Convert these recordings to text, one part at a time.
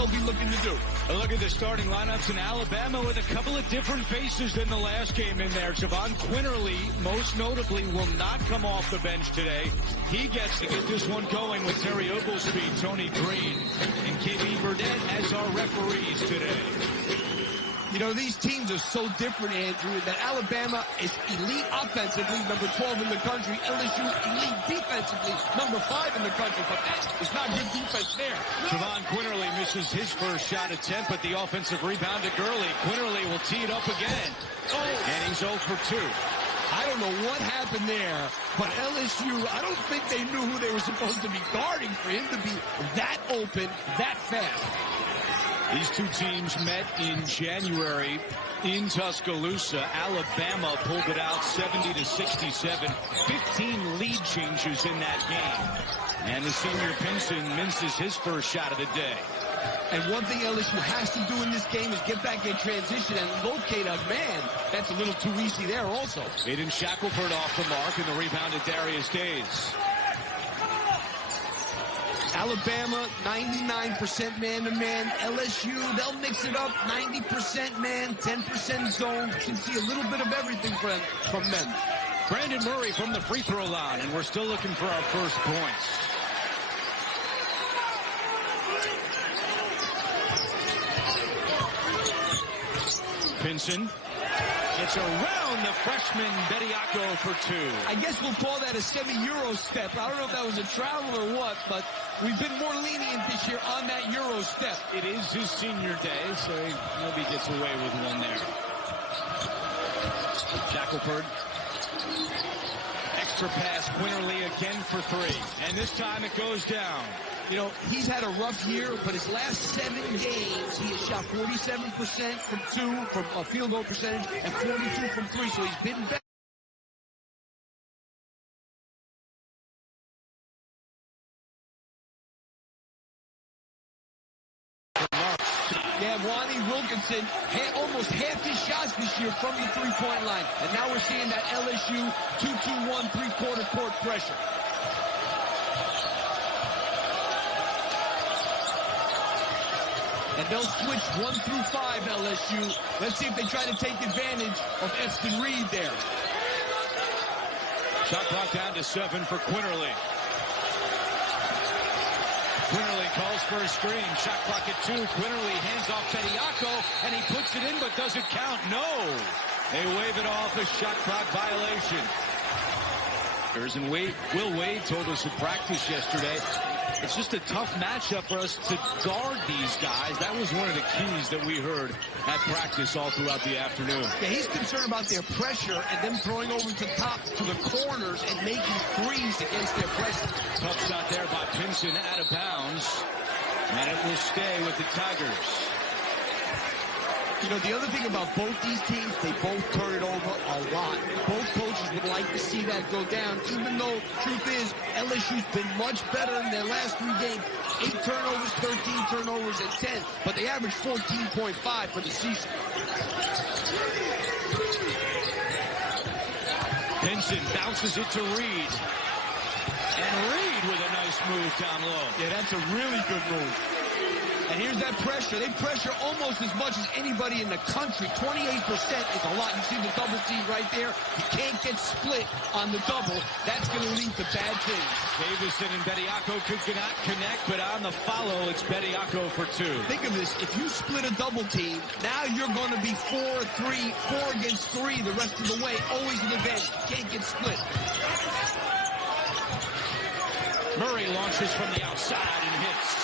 they'll be looking to do. A look at the starting lineups in Alabama with a couple of different faces than the last game in there. Javon Quinterly, most notably, will not come off the bench today. He gets to get this one going with Terry Oglesby, Tony Green, and KB Burdett as our referees today. You know, these teams are so different, Andrew, that Alabama is elite offensively, number 12 in the country. LSU elite defensively, number 5 in the country. But that is not good defense there. Javon Quinterly misses his first shot attempt, but the offensive rebound to Gurley. Quinterly will tee it up again. And he's 0 for 2. I don't know what happened there, but LSU, I don't think they knew who they were supposed to be guarding for him to be that open, that fast. These two teams met in January in Tuscaloosa. Alabama pulled it out 70-67. 15 lead changes in that game. And the senior Pinson misses his first shot of the day. And one thing LSU has to do in this game is get back in transition and locate a man. That's a little too easy there also. Aiden Shackelford off the mark, and the rebound to Darius Days. Alabama, 99% man-to-man. LSU, they'll mix it up. 90% man, 10% zone. You can see a little bit of everything from them. Brandon Murray from the free throw line, and we're still looking for our first points. Pinson gets around the freshman Bediako for 2. I guess we'll call that a semi-Euro step. I don't know if that was a travel or what, but we've been more lenient this year on that Euro step. It is his senior day, so nobody gets away with one there. Shackelford. Extra pass, Quinterly again for 3. And this time it goes down. You know, he's had a rough year, but his last 7 games, he has shot 47% from 2, from a field goal percentage, and 42 from 3, so he's been better. Yeah, Wani Wilkinson, almost half his shots this year from the three-point line. And now we're seeing that LSU 2-2-1 three-quarter court pressure. And they'll switch 1 through 5, LSU. Let's see if they try to take advantage of Eston Reed there. Shot clock down to 7 for Quinterly. Quinterly calls for a screen. Shot clock at 2. Quinterly hands off Bediako, and he puts it in, but does it count? No. They wave it off, a shot clock violation. And Will Wade told us in practice yesterday, it's just a tough matchup for us to guard these guys. That was one of the keys that we heard at practice all throughout the afternoon. Yeah, he's concerned about their pressure and them throwing over to top to the corners and making threes against their pressure. Tough shot there by Pinson, out of bounds. And it will stay with the Tigers. You know, the other thing about both these teams, they both turn it over a lot. Both coaches would like to see that go down, even though, truth is, LSU's been much better in their last 3 games. 8 turnovers, 13 turnovers, and 10. But they average 14.5 for the season. Pinson bounces it to Reed. And Reed with a nice move down low. Yeah, that's a really good move. And here's that pressure. They pressure almost as much as anybody in the country. 28% is a lot. You see the double team right there. You can't get split on the double. That's going to lead to bad things. Davison and Bediako could not connect, but on the follow, it's Bediako for 2. Think of this. If you split a double team, now you're going to be 4-3, 4 against 3 the rest of the way. Always an advantage. You can't get split. Murray launches from the outside and hits.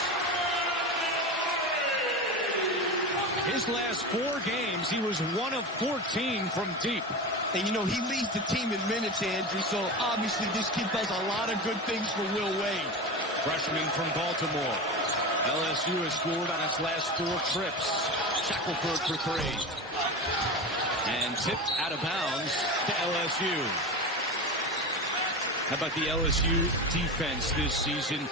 His last 4 games, he was 1 of 14 from deep. And, you know, he leads the team in minutes, Andrew, so obviously this kid does a lot of good things for Will Wade. Freshman from Baltimore. LSU has scored on its last 4 trips. Shackelford for 3. And tipped out of bounds to LSU. How about the LSU defense this season?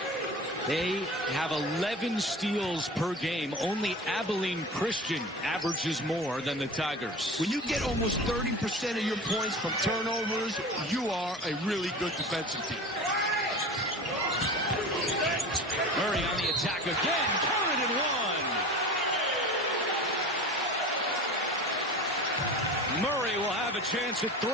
They have 11 steals per game. Only Abilene Christian averages more than the Tigers. When you get almost 30% of your points from turnovers, you are a really good defensive team. Murray on the attack again. Counted and 1. Murray will have a chance at 3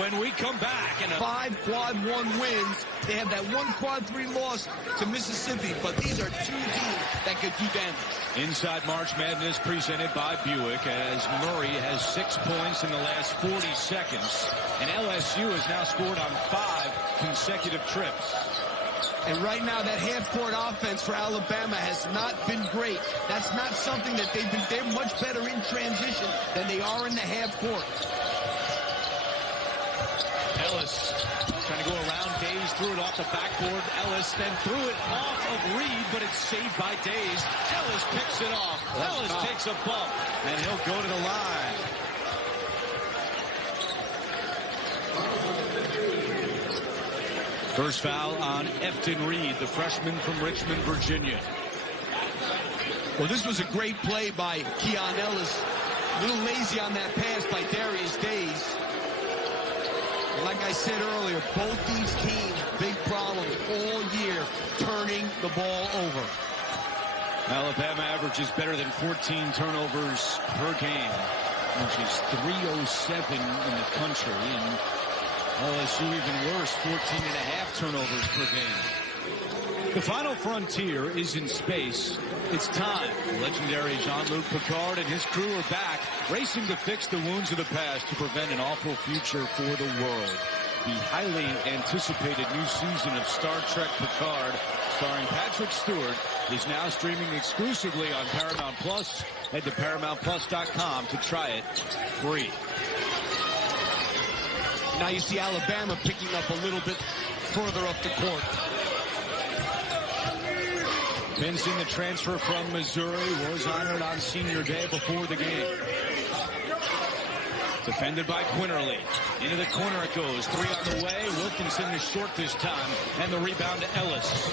when we come back. And 5 quad 1 wins. They have that 1 quad 3 loss to Mississippi, but these are 2 teams that could do damage. Inside March Madness presented by Buick, as Murray has 6 points in the last 40 seconds. And LSU has now scored on 5 consecutive trips. And right now, that half-court offense for Alabama has not been great. That's not something that they're much better in transition than they are in the half-court. Ellis trying to go around Days, threw it off the backboard. Ellis then threw it off of Reed, but it's saved by Days. Ellis picks it off. Ellis takes a bump, and he'll go to the line. First foul on Efton Reed, the freshman from Richmond, Virginia. Well, this was a great play by Keon Ellis. A little lazy on that pass by Darius Days. Like I said earlier, both these teams, big problem all year, turning the ball over. Alabama averages better than 14 turnovers per game, which is 307 in the country. And LSU even worse, 14.5 turnovers per game. The final frontier is in space. It's time. Legendary Jean-Luc Picard and his crew are back, racing to fix the wounds of the past to prevent an awful future for the world. The highly anticipated new season of Star Trek Picard, starring Patrick Stewart, is now streaming exclusively on Paramount Plus. Head to ParamountPlus.com to try it free. Now you see Alabama picking up a little bit further up the court. Benson, the transfer from Missouri, was honored on senior day before the game. Defended by Quinterly. Into the corner it goes. 3 on the way. Wilkinson is short this time. And the rebound to Ellis.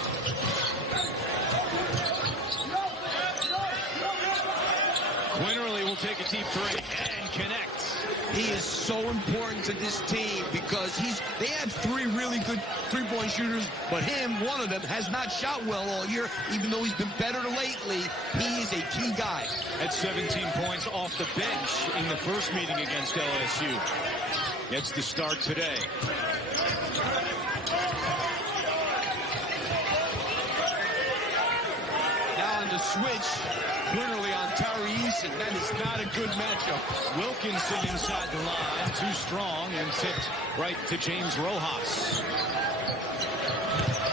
Quinterly will take a deep 3 and connects. He is so important to this team because they have 3 really good three-point shooters, but one of them, has not shot well all year, even though he's been better lately. He is a key guy. At 17 points off the bench in the first meeting against LSU. Gets the start today. Now on the switch, Quinterly on Tari Eason. That is not a good matchup. Wilkinson inside the line, too strong, and tipped right to James Rojas.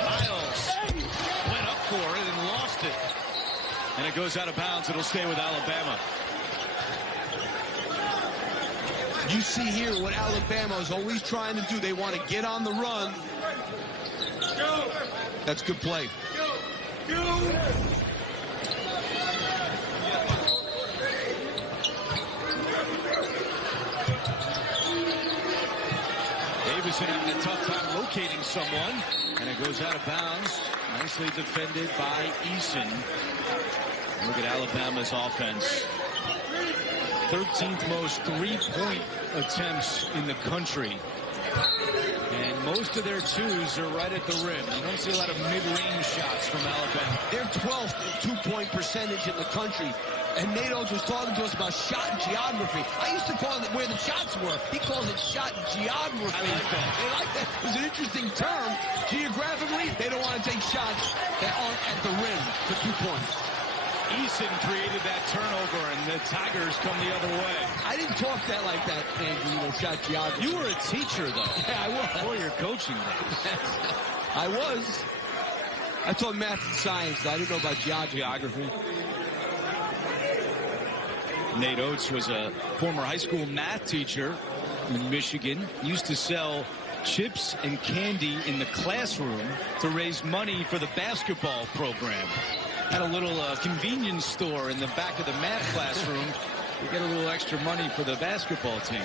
Miles went up for it and lost it. And it goes out of bounds. It'll stay with Alabama. You see here what Alabama is always trying to do. They want to get on the run. That's good play. Davison having a tough time locating someone, and it goes out of bounds. Nicely defended by Eason. Look at Alabama's offense. 13th most three-point attempts in the country. And most of their 2s are right at the rim. You don't see a lot of mid-range shots from Alabama. They're 12th two-point percentage in the country. And Nate Oates was talking to us about shot geography. I used to call it where the shots were. He calls it shot geography. I like that. They like that. It's an interesting term. Geographically, they don't want to take shots that aren't at the rim for 2 points. Eason created that turnover, and the Tigers come the other way. I didn't talk that like that, Andrew, shot geography. You were a teacher, though. Yeah, I was. Before your coaching days. I was. I taught math and science, though. I didn't know about geography. Nate Oates was a former high school math teacher in Michigan. Used to sell chips and candy in the classroom to raise money for the basketball program. Had a little convenience store in the back of the math classroom to get a little extra money for the basketball team.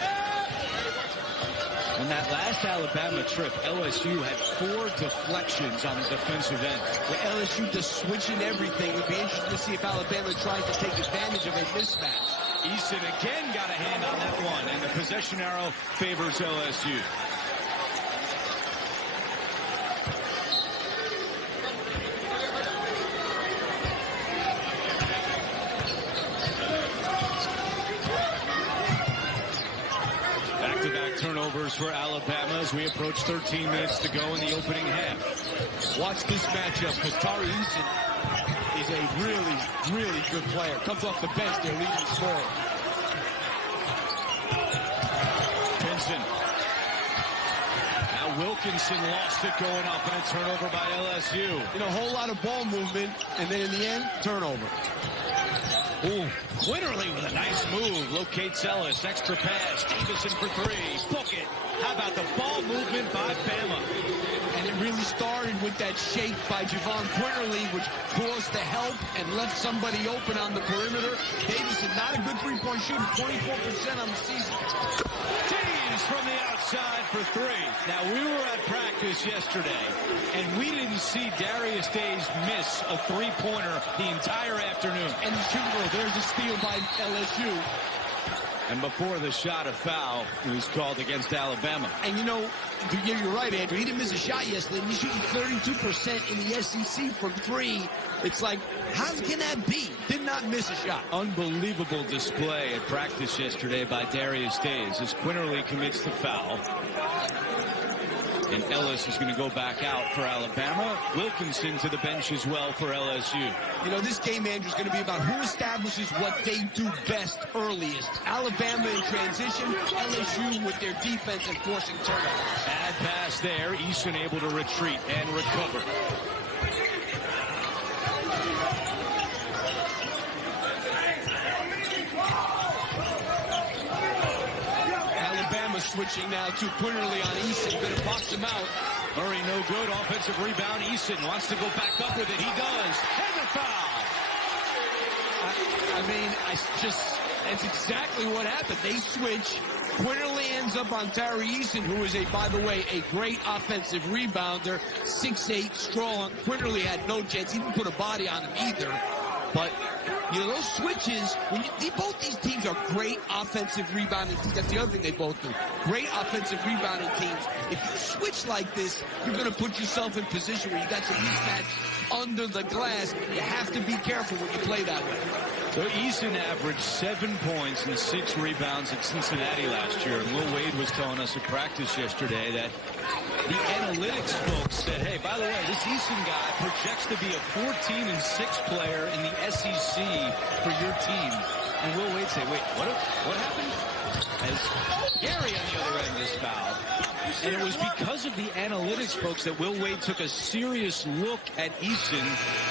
On that last Alabama trip, LSU had 4 deflections on the defensive end. With LSU just switching everything, it would be interesting to see if Alabama tries to take advantage of a mismatch. Eason again got a hand on that one, and the possession arrow favors LSU. for Alabama as we approach 13 minutes to go in the opening half. Watch this matchup because Tari Eason is a really, really good player. Comes off the bench, their leading scorer. Pinson. Now Wilkinson lost it going up, and a turnover by LSU. You know, a whole lot of ball movement, and then in the end, turnover. Ooh, Quinterly with a nice move. Locates Ellis. Extra pass. Davison for three. Book it. How about the ball movement by Bama? And it really started with that shake by Javon Quinterly, which caused the help and left somebody open on the perimeter. Davison, not a good three-point shooter, 24% on the season. James from the outside for three. Now, we were at practice yesterday, and we didn't see Darius Days miss a three-pointer the entire afternoon. And the shooter, there's a steal by LSU. And before the shot, a foul was called against Alabama. And you know, you're right, Andrew. He didn't miss a shot yesterday. He's shooting 32% in the SEC from three. It's like, how can that be? Did not miss a shot. Unbelievable display at practice yesterday by Darius Days as Quinterly commits the foul. And Ellis is going to go back out for Alabama. Wilkinson to the bench as well for LSU. You know, this game, Andrew, is going to be about who establishes what they do best earliest. Alabama in transition, LSU with their defense and forcing turnovers. Bad pass there. Eason able to retreat and recover. Switching now to Quinterly on Eason. Going to box him out. Murray no good. Offensive rebound. Eason wants to go back up with it. He does. And the foul. I mean, that's exactly what happened. They switch. Quinterly ends up on Tari Eason, who is, by the way, a great offensive rebounder. 6'8", strong. Quinterly had no chance. He didn't put a body on him either. But, you know, those switches, both these teams are great offensive rebounding teams. That's the other thing they both do. Great offensive rebounding teams. If you switch like this, you're going to put yourself in position where you got some mismatch under the glass. You have to be careful when you play that way. So Eason averaged 7 points and 6 rebounds at Cincinnati last year. And Will Wade was telling us at practice yesterday that the analytics folks said, hey, by the way, this Eason guy projects to be a 14-6 player in the SEC for your team. And Will Wade say, wait, what happened? As Gary on the other end is fouled. And it was because of the analytics folks that Will Wade took a serious look at Eason,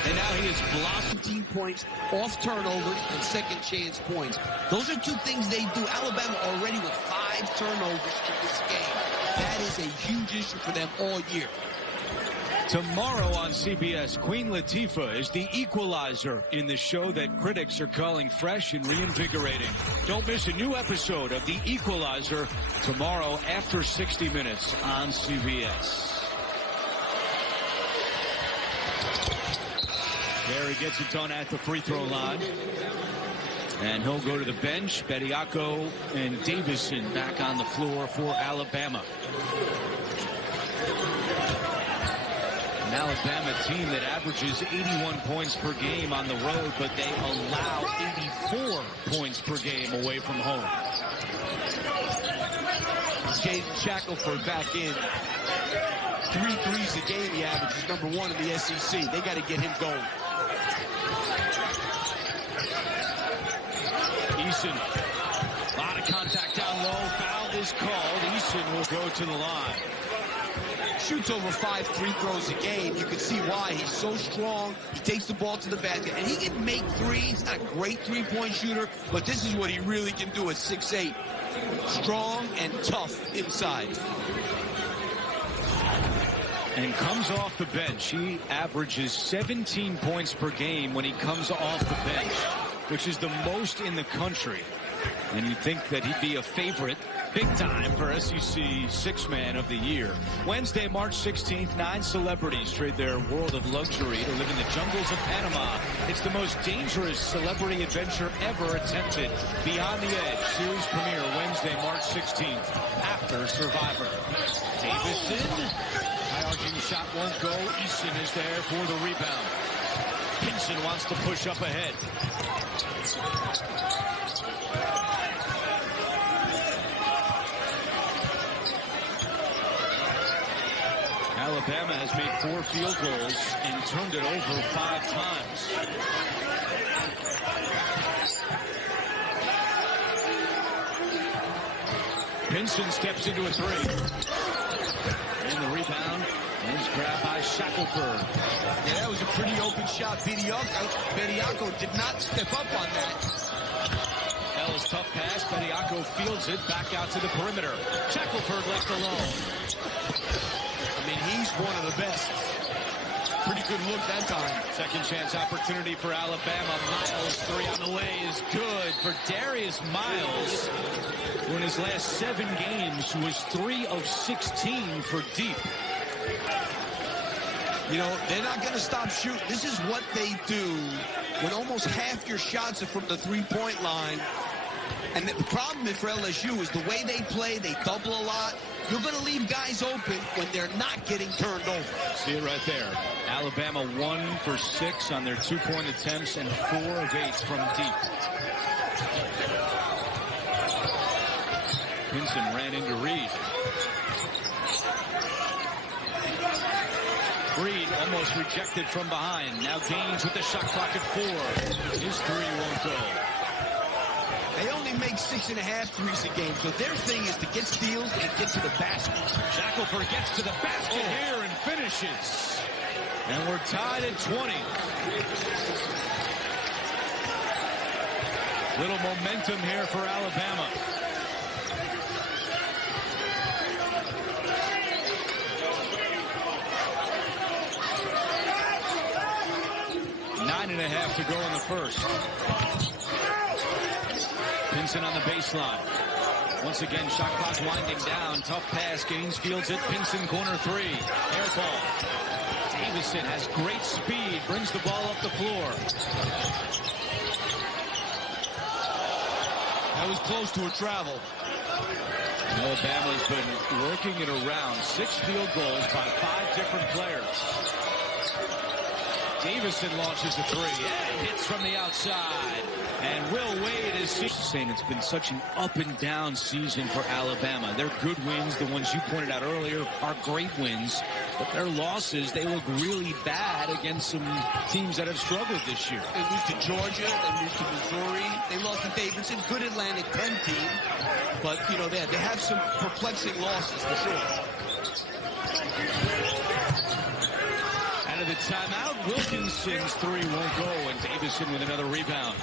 and now he has blossomed. 17 points off turnovers and second chance points. Those are two things they do. Alabama already with 5 turnovers in this game. That is a huge issue for them all year. Tomorrow on CBS, Queen Latifah is the equalizer in the show that critics are calling fresh and reinvigorating. Don't miss a new episode of The Equalizer tomorrow after 60 minutes on CBS. There he gets it done at the free throw line. And he'll go to the bench. Bediako and Davison back on the floor for Alabama. An Alabama team that averages 81 points per game on the road, but they allow 84 points per game away from home. Jaden Shackelford back in. 3 threes a game he averages, #1 in the SEC. They got to get him going. Eason, a lot of contact down low. Foul is called. Eason will go to the line. Shoots over 5 free throws a game. You can see why. He's so strong. He takes the ball to the basket, and he can make threes. Not a great three-point shooter, but this is what he really can do at 6'8". Strong and tough inside. And comes off the bench. He averages 17 points per game when he comes off the bench, which is the most in the country. And you'd think that he'd be a favorite big time for SEC Six-Man of the Year. Wednesday, March 16th, 9 celebrities trade their world of luxury to live in the jungles of Panama. It's the most dangerous celebrity adventure ever attempted. Beyond the Edge, series premiere Wednesday, March 16th, after Survivor. Davison, high-arcing shot won't go. Eason is there for the rebound. Pinson wants to push up ahead. Alabama has made 4 field goals and turned it over 5 times. Pinson steps into a 3. And the rebound is grabbed by Shackelford. Yeah, that was a pretty open shot. Bediako did not step up on that. Ellis tough pass. Bediako fields it back out to the perimeter. Shackelford left alone. I mean, he's one of the best. Pretty good look that time. Second chance opportunity for Alabama. Miles 3 on the way is good for Darius Miles, who in his last 7 games was 3 of 16 for deep. You know, they're not going to stop shooting. This is what they do when almost half your shots are from the three-point line. And the problem for LSU is the way they play, they double a lot. You're going to leave guys open when they're not getting turned over. See it right there. Alabama 1 for 6 on their 2-point attempts and 4 of 8 from deep. Pinson ran into Reed. Reed almost rejected from behind. Now Gaines with the shot clock at 4. His 3 won't go. They only make 6.5 threes a game, so their thing is to get steals and get to the basket. Shackelford gets to the basket here and finishes. And we're tied at 20. Little momentum here for Alabama. Nine and a half to go in the first. Pinson on the baseline. Once again, shot clock winding down. Tough pass. Gaines fields it. Pinson corner 3. Air ball. Davison has great speed. Brings the ball up the floor. That was close to a travel. Alabama's been working it around. 6 field goals by 5 different players. Davison launches a 3 and hits from the outside. And Will Wade is saying it's been such an up and down season for Alabama. Their good wins, the ones you pointed out earlier, are great wins. But their losses, they look really bad against some teams that have struggled this year. They lose to Georgia, they lose to Missouri, they lost to Davidson, good Atlantic 10 team. But, you know, they have some perplexing losses for sure. Out of the timeout, Wilkinson's 3 won't go, and Davison with another rebound.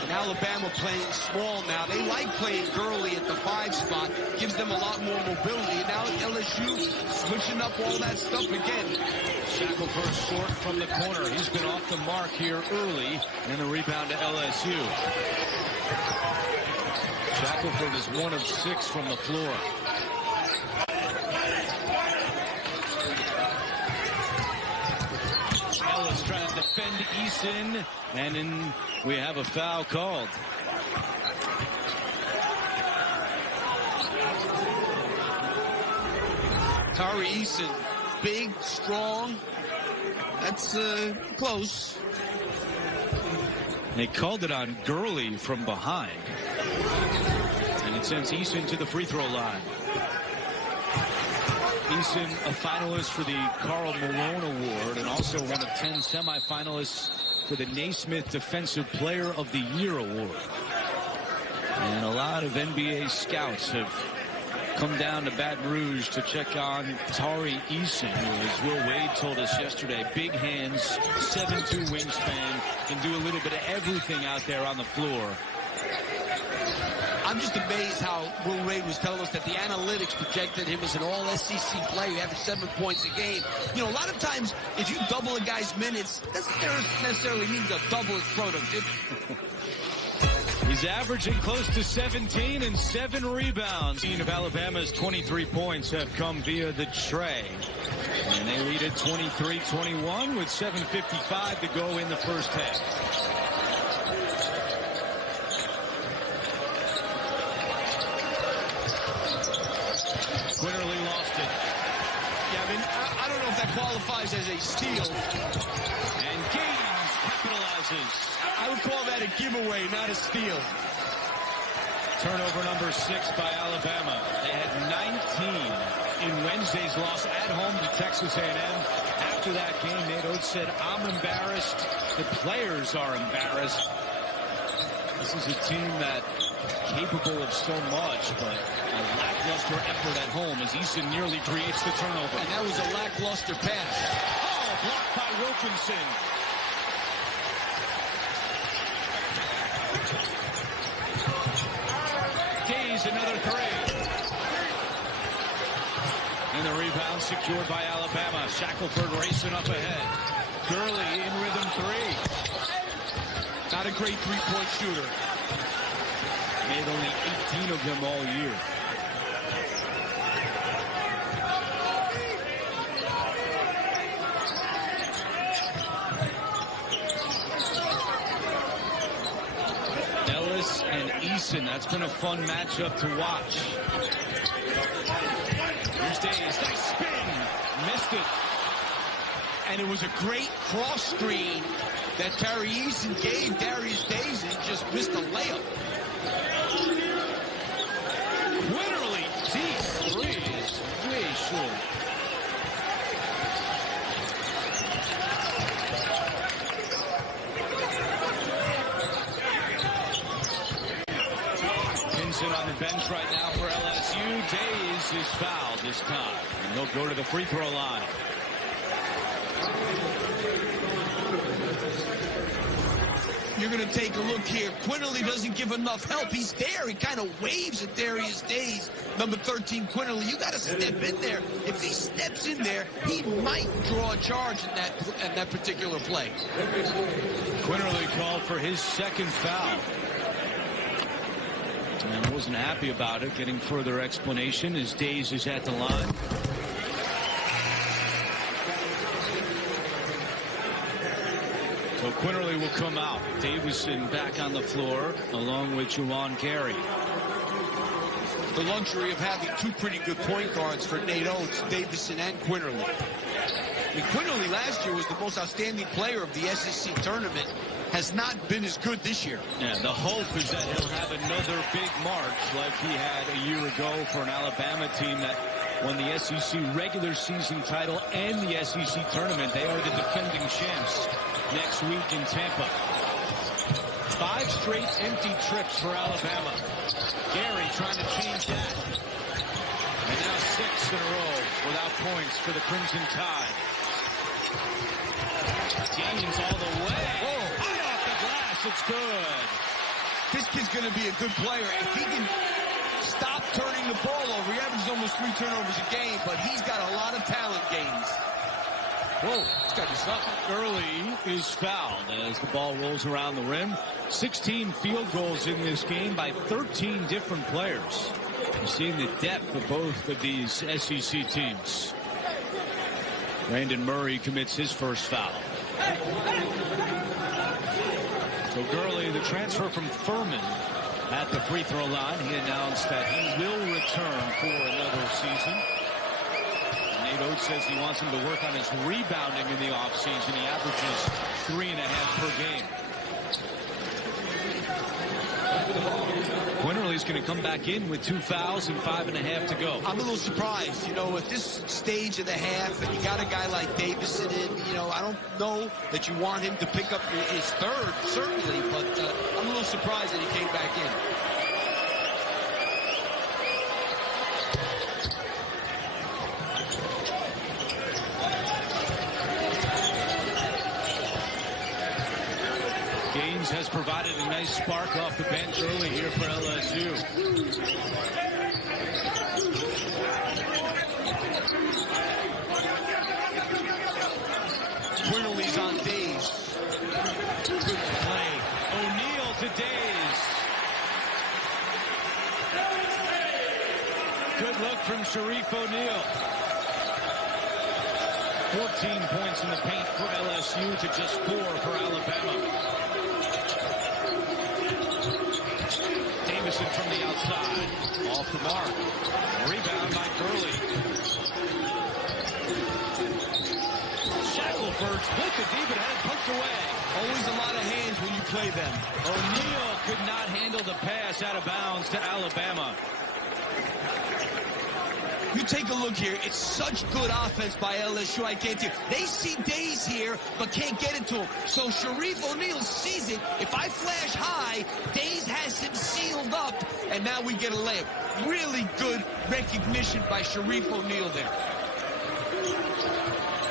And Alabama playing small now. They like playing Gurley at the 5 spot. Gives them a lot more mobility. And now LSU switching up all that stuff again. Shackelford short from the corner. He's been off the mark here early. And the rebound to LSU. Shackelford is 1 of 6 from the floor. Ellis trying to defend Eason, and then we have a foul called. Tari Eason, big, strong. That's close. They called it on Gurley from behind. And it sends Eason to the free throw line. Eason, a finalist for the Karl Malone Award and also one of 10 semifinalists for the Naismith Defensive Player of the Year Award. And a lot of NBA scouts have come down to Baton Rouge to check on Tari Eason, who, as Will Wade told us yesterday, big hands, 7'2" wingspan, can do a little bit of everything out there on the floor. I'm just amazed how Will Wade was telling us that the analytics projected him as an all-SEC player. He averaged 7 points a game. You know, a lot of times, if you double a guy's minutes, doesn't necessarily mean to double his productivity. He's averaging close to 17 and 7 rebounds. Of Alabama's 23 points have come via the tray. And they lead at 23-21 with 7:55 to go in the first half. Quinterly lost it. Yeah, I mean, I don't know if that qualifies as a steal. And Gaines capitalizes. I would call that a giveaway, not a steal. Turnover number 6 by Alabama. They had 19 in Wednesday's loss at home to Texas A&M. After that game, Nate Oates said, "I'm embarrassed. The players are embarrassed." This is a team that capable of so much, but a lackluster effort at home as Eason nearly creates the turnover. And that was a lackluster pass. Oh, blocked by Wilkinson. Days another 3. And the rebound secured by Alabama. Shackelford racing up ahead. Gurley in rhythm 3. Not a great three-point shooter. Made only 18 of them all year. Ellis and Eason, that's been a fun matchup to watch. Here's Days, nice spin, missed it. And it was a great cross screen that Terry Eason gave Darius Days and just missed a layup. Literally deep 3 is way short. Pinson on the bench right now for LSU. Days is fouled this time, and he'll go to the free throw line. You're going to take a look here. Quinterly doesn't give enough help. He's there. He kind of waves at Darius Days. Number 13, Quinterly. You got to step in there. If he steps in there, he might draw a charge in that particular play. Quinterly called for his second foul. And wasn't happy about it. Getting further explanation as Days is at the line. So Quinterly will come out. Davison back on the floor along with Juwan Carey. The luxury of having 2 pretty good point guards for Nate Oates, Davison and Quinterly. I mean, Quinterly last year was the most outstanding player of the SEC tournament. Has not been as good this year. Yeah, the hope is that he'll have another big March like he had a year ago for an Alabama team that won the SEC regular season title and the SEC tournament. They are the defending champs next week in Tampa. 5 straight empty trips for Alabama. Gary trying to change that. And now 6 in a row without points for the Crimson Tide. Gaines all the way. Oh, right off the glass. It's good. This kid's going to be a good player. If he can stop turning the ball over, he averages almost 3 turnovers a game, but he's got a lot of talent gains. Whoa, it's got to be something. Gurley is fouled as the ball rolls around the rim. 16 field goals in this game by 13 different players. You're seeing the depth of both of these SEC teams. Brandon Murray commits his first foul. So Gurley, the transfer from Furman, at the free throw line. He announced that he will return for another season. Nate Oates says he wants him to work on his rebounding in the offseason. He averages 3.5 per game. Quinterly's going to come back in with 2 fouls and 5.5 to go. I'm a little surprised, you know, at this stage of the half, and you got a guy like Davison in, you know, I don't know that you want him to pick up his third, certainly, but I'm a little surprised that he came back in. Gaines has provided a nice spark off the bench early here for LSU. Quinterly's on Days. Good play. O'Neal to Days. Good look from Sharif O'Neal. 14 points in the paint for LSU to just 4 for Alabama. Davison from the outside. Off the mark. Rebound by Gurley. Shackelford's with the deep and had it poked away. Always a lot of hands when you play them. O'Neal could not handle the pass out of bounds to Alabama. You take a look here. It's such good offense by LSU. I can't tell you. They see Days here, but can't get it to him. So Sharif O'Neal sees it. If I flash high, Days has him sealed up, and now we get a layup. Really good recognition by Sharif O'Neal there.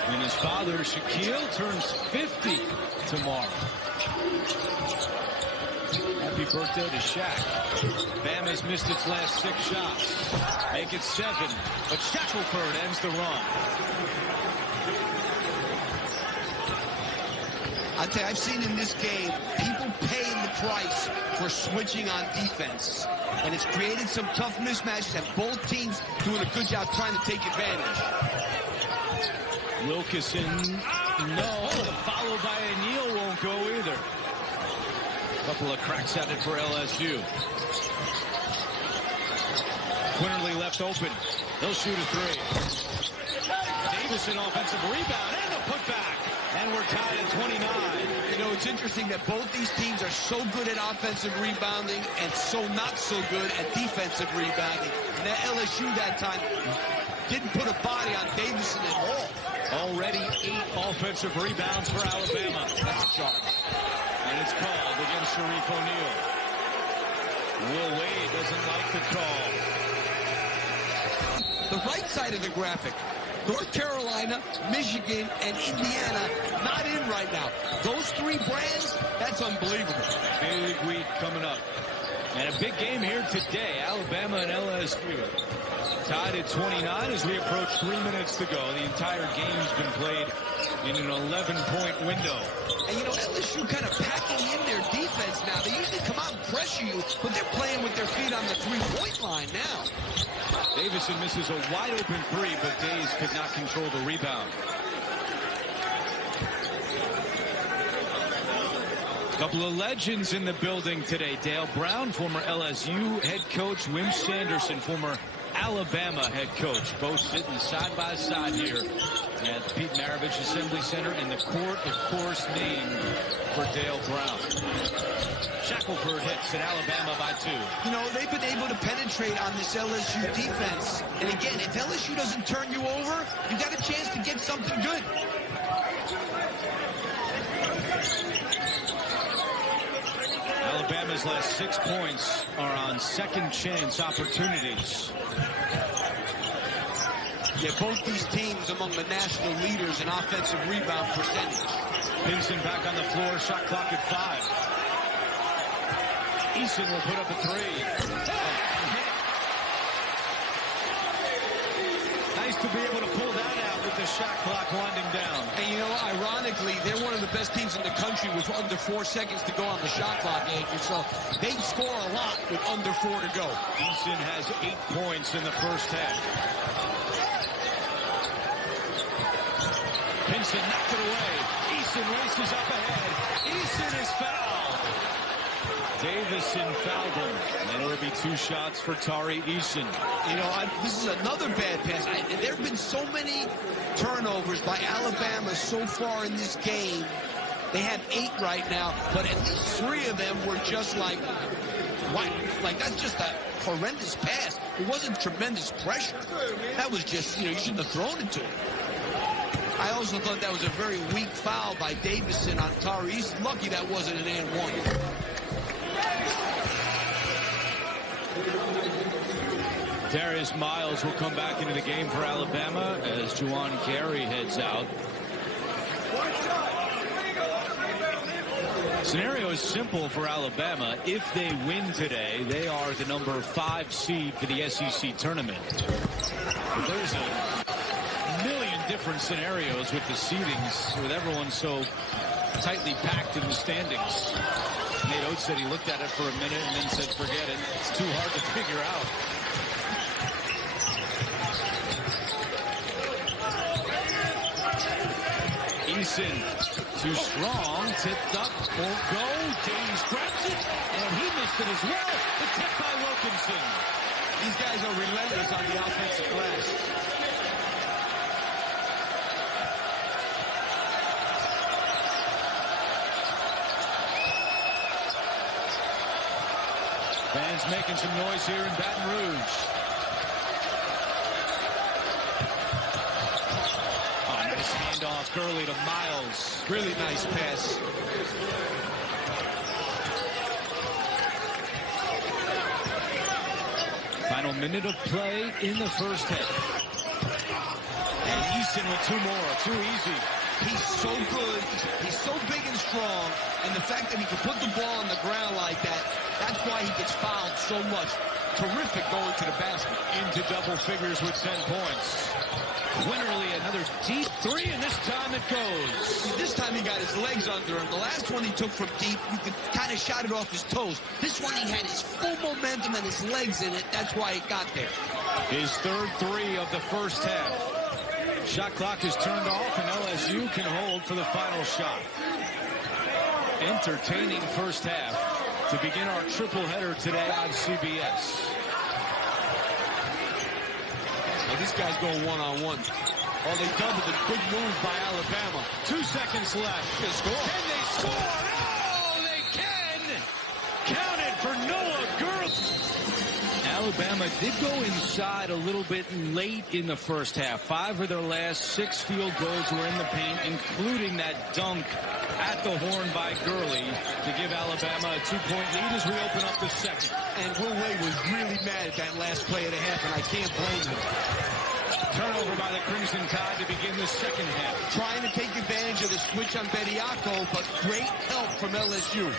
And his father, Shaquille, turns 50 tomorrow. Happy birthday to Shaq. Bama's missed its last 6 shots. Make it 7. But Shackelford ends the run. I tell you, I've seen in this game people paying the price for switching on defense. And it's created some tough mismatches, and both teams doing a good job trying to take advantage. Wilkerson, no. Followed by O'Neal won't go either. Couple of cracks at it for LSU. Quinterly left open. He'll shoot a 3. Davison offensive rebound and a putback. And we're tied at 29. You know, it's interesting that both these teams are so good at offensive rebounding and so not so good at defensive rebounding. And that LSU that time didn't put a body on Davison at all. Already 8 offensive rebounds for Alabama. That's a charge. And it's called against Sharif O'Neal. Will Wade doesn't like the call. The right side of the graphic, North Carolina, Michigan, and Indiana not in right now. Those 3 brands, that's unbelievable. Big week coming up. And a big game here today, Alabama and LSU. Tied at 29 as we approach 3 minutes to go. The entire game's been played in an 11-point window. And, you know, LSU kind of packing in their defense now. They usually come out and pressure you, but they're playing with their feet on the 3-point line now. Davison misses a wide-open 3, but Days could not control the rebound. Couple of legends in the building today. Dale Brown, former LSU head coach. Wim Sanderson, former Alabama head coach. Both sitting side by side here at the Pete Maravich Assembly Center, and the court, of course, named for Dale Brown. Shackelford hits at Alabama by 2. You know, they've been able to penetrate on this LSU defense. And again, if LSU doesn't turn you over, you got a chance to get something good. Alabama's last 6 points are on second chance opportunities. Yeah, both these teams among the national leaders in offensive rebound percentage. Pinson back on the floor, shot clock at 5. Eason will put up a 3. Nice to be able to pull that out with the shot clock winding down. And you know, ironically, they're one of the best teams in the country with under 4 seconds to go on the shot clock, Andrew. So they score a lot with under 4 to go. Eason has 8 points in the first half. Pinson knocked it away. Eason races up ahead. Eason is fouled. Davison fouled him. And it'll be 2 shots for Tari Eason. You know, this is another bad pass. There have been so many turnovers by Alabama so far in this game. They have 8 right now, but at least 3 of them were just like, what? Like, that's just a horrendous pass. It wasn't tremendous pressure. That was just, you know, you shouldn't have thrown it to him. I also thought that was a very weak foul by Davison on Tari Eason. Lucky that wasn't an and 1. Darius Miles will come back into the game for Alabama as Juwan Gary heads out. Scenario is simple for Alabama. If they win today, they are the number 5 seed for the SEC tournament. But there's a million different scenarios with the seedings, with everyone so tightly packed in the standings. Nate Oates said he looked at it for a minute and then said, forget it. It's too hard to figure out. Eason, too strong, tipped up, won't go. Days grabs it, and he missed it as well. The tip by Wilkinson. These guys are relentless on the offensive glass. Fans making some noise here in Baton Rouge. Oh, nice handoff, Gurley to Miles. Really nice pass. Final minute of play in the first half. And Easton with two more. Too easy. He's so good. He's so big and strong. And the fact that he can put the ball on the ground like that, that's why he gets fouled so much. Terrific going to the basket. Into double figures with 10 points. Quinterly, another deep three, and this time it goes. This time he got his legs under him. The last one he took from deep, you could kind of shot it off his toes. This one he had his full momentum and his legs in it. That's why it got there. His third three of the first half. Shot clock is turned off, and LSU can hold for the final shot. Entertaining first half to begin our triple header today on CBS. Well, this guy's going one-on-one. Oh, they doubled a good move by Alabama. 2 seconds left. Can score? Can they score? Oh, they can! Counted for Noah Gurley. Alabama did go inside a little bit late in the first half. 5 of their last 6 field goals were in the paint, including that dunk at the horn by Gurley to give Alabama a 2-point lead as we open up the second. And Will Wade was really mad at that last play of the half, and I can't blame him. Turnover by the Crimson Tide to begin the second half. Trying to take advantage of the switch on Bediako, but great help from LSU.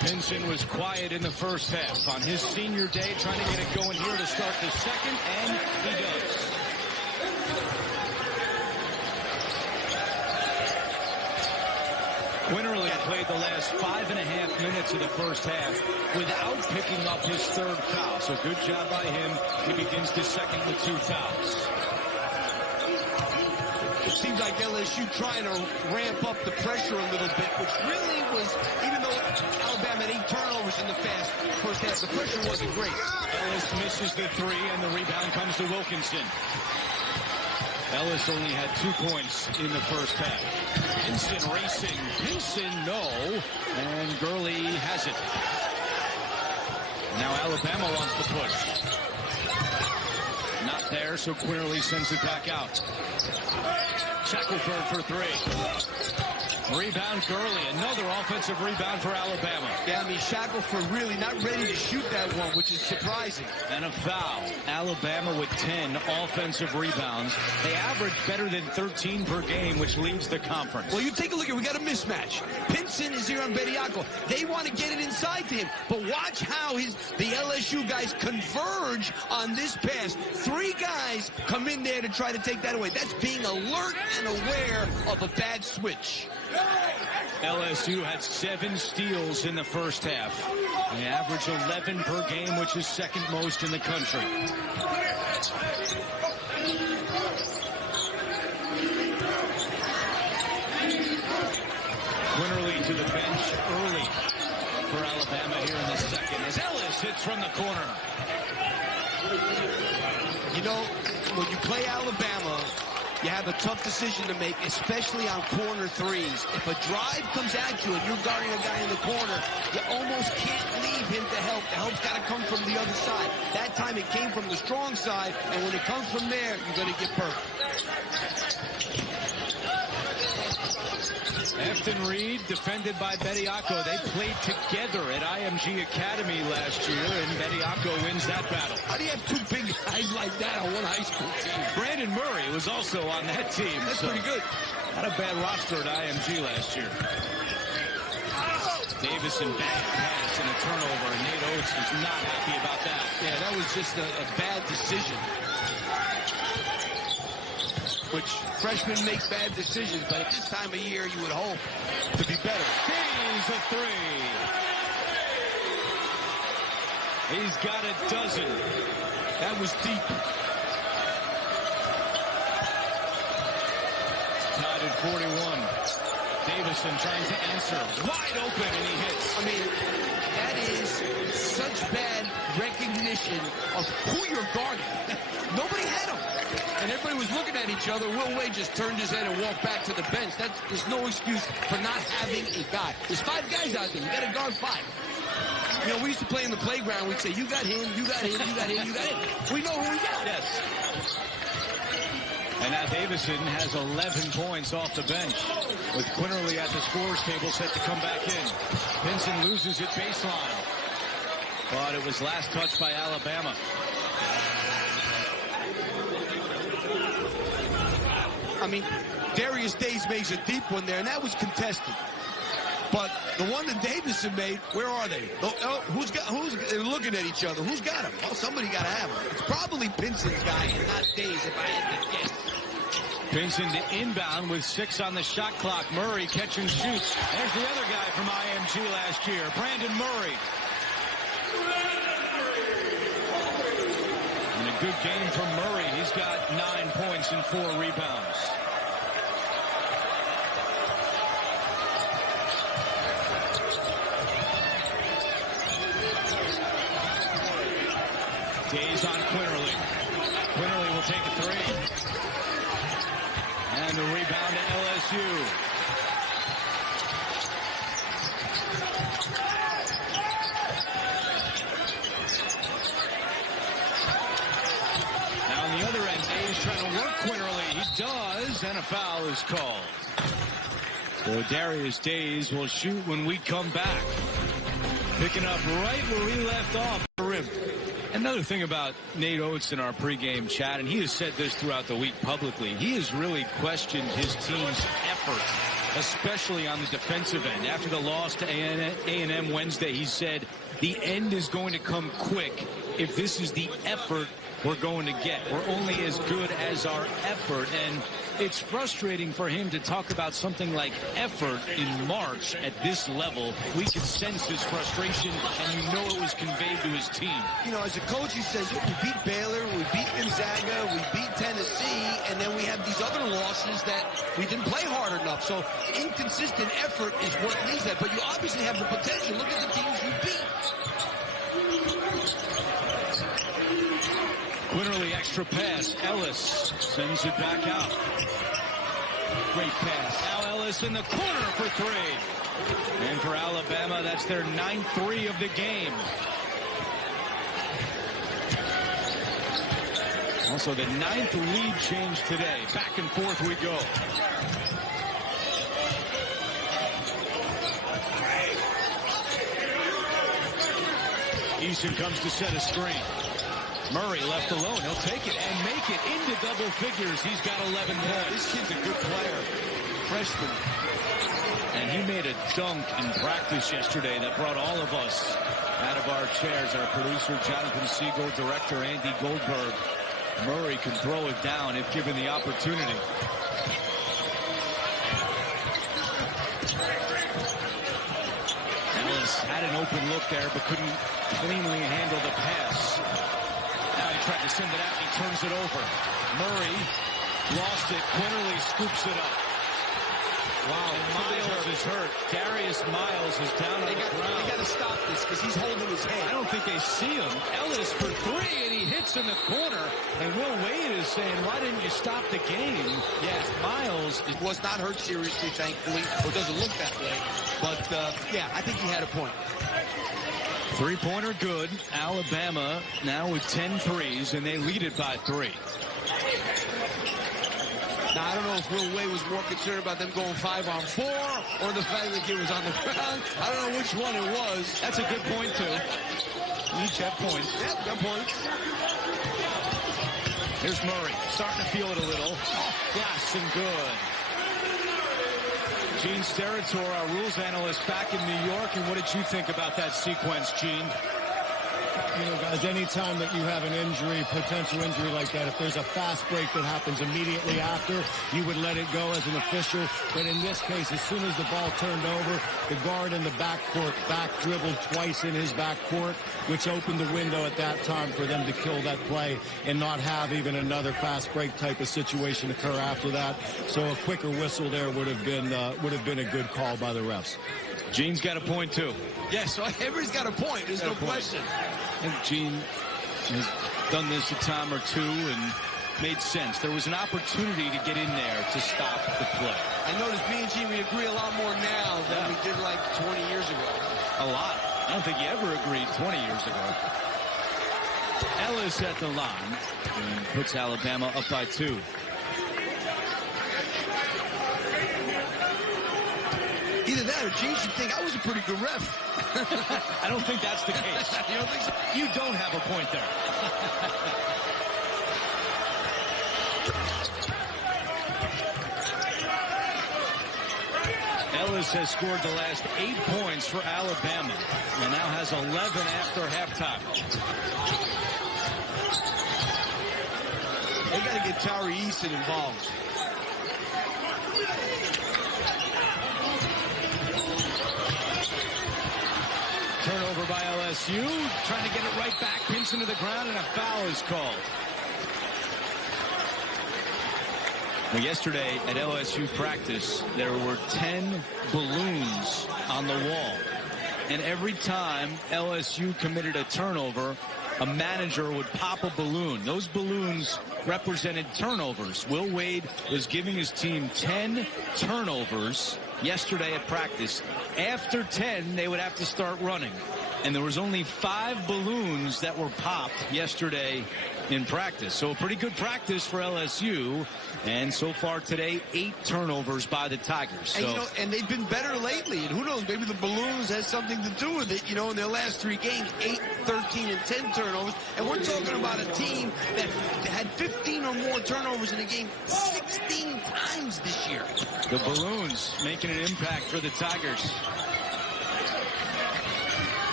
Pinson was quiet in the first half. On his senior day, trying to get it going here to start the second, and he does. Quinterly played the last 5.5 minutes of the first half without picking up his third foul. So good job by him. He begins the second with 2 fouls. It seems like LSU trying to ramp up the pressure a little bit, which really was, even though Alabama had 8 turnovers in the first half, the pressure wasn't great. Ellis misses the 3, and the rebound comes to Wilkinson. Ellis only had 2 points in the first half. Pinson racing. Pinson, no. And Gurley has it. Now Alabama wants to push. Not there, so Quinterly sends it back out. Shackelford for 3. Rebound Gurley. Another offensive rebound for Alabama. Yeah, I mean, Shackelford really not ready to shoot that one, which is surprising. And a foul. Alabama with 10 offensive rebounds. They average better than 13 per game, which leads the conference. Well, you take a look here. We got a mismatch. Pinson is here on Bediako. They want to get it inside to him. But watch how the LSU guys converge on this pass. 3 guys come in there to try to take that away. That's being alert and aware of a bad switch. LSU had 7 steals in the first half. They average 11 per game, which is second most in the country. Quinterly to the bench early for Alabama here in the second as Ellis hits from the corner. You know, when you play Alabama, you have a tough decision to make, especially on corner threes. If a drive comes at you and you're guarding a guy in the corner, you almost can't leave him to help. The help's got to come from the other side. That time it came from the strong side, and when it comes from there, you're going to get burnt. Efton Reed, defended by Bediako. They played together at IMG Academy last year, and Bediako wins that battle. How do you have 2 big guys like that on one high school team? Brandon Murray was also on that team. That's pretty good. Had a bad roster at IMG last year. Davison, bad pass and a turnover, and Nate Oates is not happy about that. Yeah, that was just a bad decision. Which freshmen make bad decisions, but at this time of year, you would hope to be better. He's a 3. He's got a dozen. That was deep. Tied at 41. Davison trying to answer. Wide open, and he hits. I mean, that is such bad recognition of who you're guarding. Nobody had him. and everybody was looking at each other. Will Wade just turned his head and walked back to the bench. There's no excuse for not having a guy. There's 5 guys out there. You got to guard 5. You know, we used to play in the playground. We'd say, you got him, you got him, you got him, you got him. We know who we got. Yes. And now Davison has 11 points off the bench, with Quinterly at the scores table set to come back in. Pinson loses at baseline, but it was last touched by Alabama. I mean, Darius Days makes a deep one there, and that was contested. But the one that Davison made, where are they? Who's they're looking at each other. Who's got him? Well, somebody got to have him. It's probably Pinson's guy and not Days, if I had to guess. Pinson to inbound with 6 on the shot clock. Murray catch and shoots. There's the other guy from IMG last year, Brandon Murray. And a good game from Murray. He's got 9 points and 4 rebounds. Days on Quinterly. Quinterly will take a 3. And the rebound to LSU. Now on the other end, Days trying to work Quinterly. He does, and a foul is called. So Darius Days will shoot when we come back. Picking up right where he left off the rim. Another thing about Nate Oates in our pregame chat, and he has said this throughout the week publicly, he has really questioned his team's effort, especially on the defensive end. After the loss to A&M Wednesday, he said the end is going to come quick if this is the effort we're going to get. We're only as good as our effort, and it's frustrating for him to talk about something like effort in March at this level. We can sense his frustration, and you know it was conveyed to his team. You know, as a coach, he says, we beat Baylor, we beat Gonzaga, we beat Tennessee, and then we have these other losses that we didn't play hard enough. So inconsistent effort is what leads that. But you obviously have the potential. Look at the teams you beat. Quinterly extra pass. Ellis sends it back out. Great pass. Now Ellis in the corner for 3. And for Alabama, that's their 9th 3 of the game. Also the 9th lead change today. Back and forth we go. Eason comes to set a screen. Murray left alone. He'll take it and make it into double figures. He's got 11 points. This kid's a good player. Freshman. And he made a dunk in practice yesterday that brought all of us out of our chairs. Our producer, Jonathan Siegel, director, Andy Goldberg. Murray can throw it down if given the opportunity. Ellis had an open look there, but couldn't cleanly handle the pass. Now he tried to send it out. He turns it over. Murray lost it. Quinterly scoops it up. Wow, Miles is hurt. Darius Miles is down on the ground. They got to stop this because he's holding his head. I don't think they see him. Ellis for 3, and he hits in the corner. And Will Wade is saying, why didn't you stop the game? Yes, Miles was not hurt seriously, thankfully, or doesn't look that way. But, yeah, I think he had a point. 3-pointer good. Alabama now with 10 threes, and they lead it by 3. Now, I don't know if Will Wade was more concerned about them going 5-on-4 or the fact that the kid was on the ground. I don't know which one it was. That's a good point, too. Each have points. Yep, got points. Here's Murray, starting to feel it a little. Yes, and good. Gene Steratore, our rules analyst back in New York. And what did you think about that sequence, Gene? You know, guys, anytime that you have an injury, potential injury like that, if there's a fast break that happens immediately after, you would let it go as an official. But in this case, as soon as the ball turned over, the guard in the backcourt back dribbled twice in his backcourt, which opened the window at that time for them to kill that play and not have even another fast break type of situation occur after that. So a quicker whistle there would have been a good call by the refs. Gene's got a point, too. Yes, so everybody's got a point. There's no question. And Gene has done this a time or two, and made sense. There was an opportunity to get in there to stop the play. I noticed me and Jimmy agree a lot more now than we did like 20 years ago. A lot. I don't think you ever agreed 20 years ago. Ellis at the line and puts Alabama up by 2. Either that or Gene should think I was a pretty good ref. I don't think that's the case. You don't think so? You don't have a point there. Ellis has scored the last 8 points for Alabama and now has 11 after halftime. They got to get Tari Eason involved. Turnover by LSU, trying to get it right back. Pinson to the ground, and a foul is called. Well, yesterday at LSU practice, there were 10 balloons on the wall. And every time LSU committed a turnover, a manager would pop a balloon. Those balloons represented turnovers. Will Wade was giving his team 10 turnovers yesterday at practice. After 10, they would have to start running. And there was only 5 balloons that were popped yesterday in practice. So a pretty good practice for LSU. And so far today, 8 turnovers by the Tigers. And, and they've been better lately. And who knows, maybe the balloons has something to do with it. In their last 3 games, 8, 13, and 10 turnovers. And we're talking about a team that had 15 or more turnovers in a game 16 times this year. The balloons making an impact for the Tigers.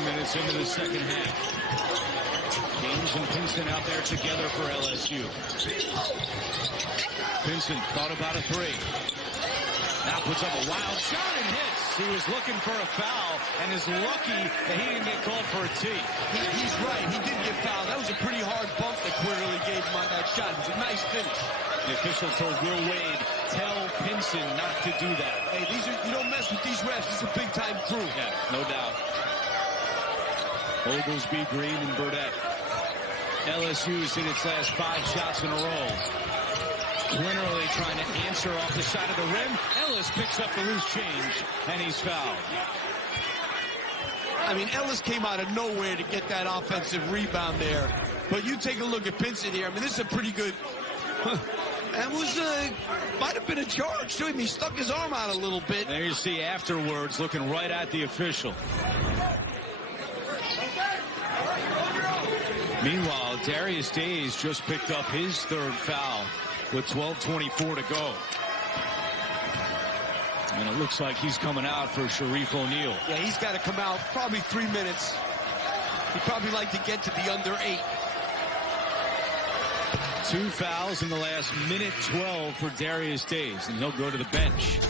Minutes into the second half. James and Pinson out there together for LSU. Pinson thought about a 3. Now puts up a wild shot and hits. He was looking for a foul and is lucky that he didn't get called for a tee. He's right. He did get fouled. That was a pretty hard bump that Quirley gave him on that shot. It was a nice finish. The official told Will Wade, tell Pinson not to do that. Hey, you don't mess with these refs. It's a big-time crew. Yeah, no doubt. Oglesby, Green, and Burdett. LSU has hit its last 5 shots in a row. Quinterly trying to answer off the side of the rim. Ellis picks up the loose change, and he's fouled. I mean, Ellis came out of nowhere to get that offensive rebound there. But you take a look at Pinson here. I mean, this is a pretty good... That was might have been a charge to him. He stuck his arm out a little bit. There you see afterwards looking right at the official. Meanwhile, Darius Days just picked up his 3rd foul with 12:24 to go. And it looks like he's coming out for Sharif O'Neal. Yeah, he's got to come out probably 3 minutes. He'd probably like to get to the under 8. 2 fouls in the last minute 12 for Darius Days, and he'll go to the bench.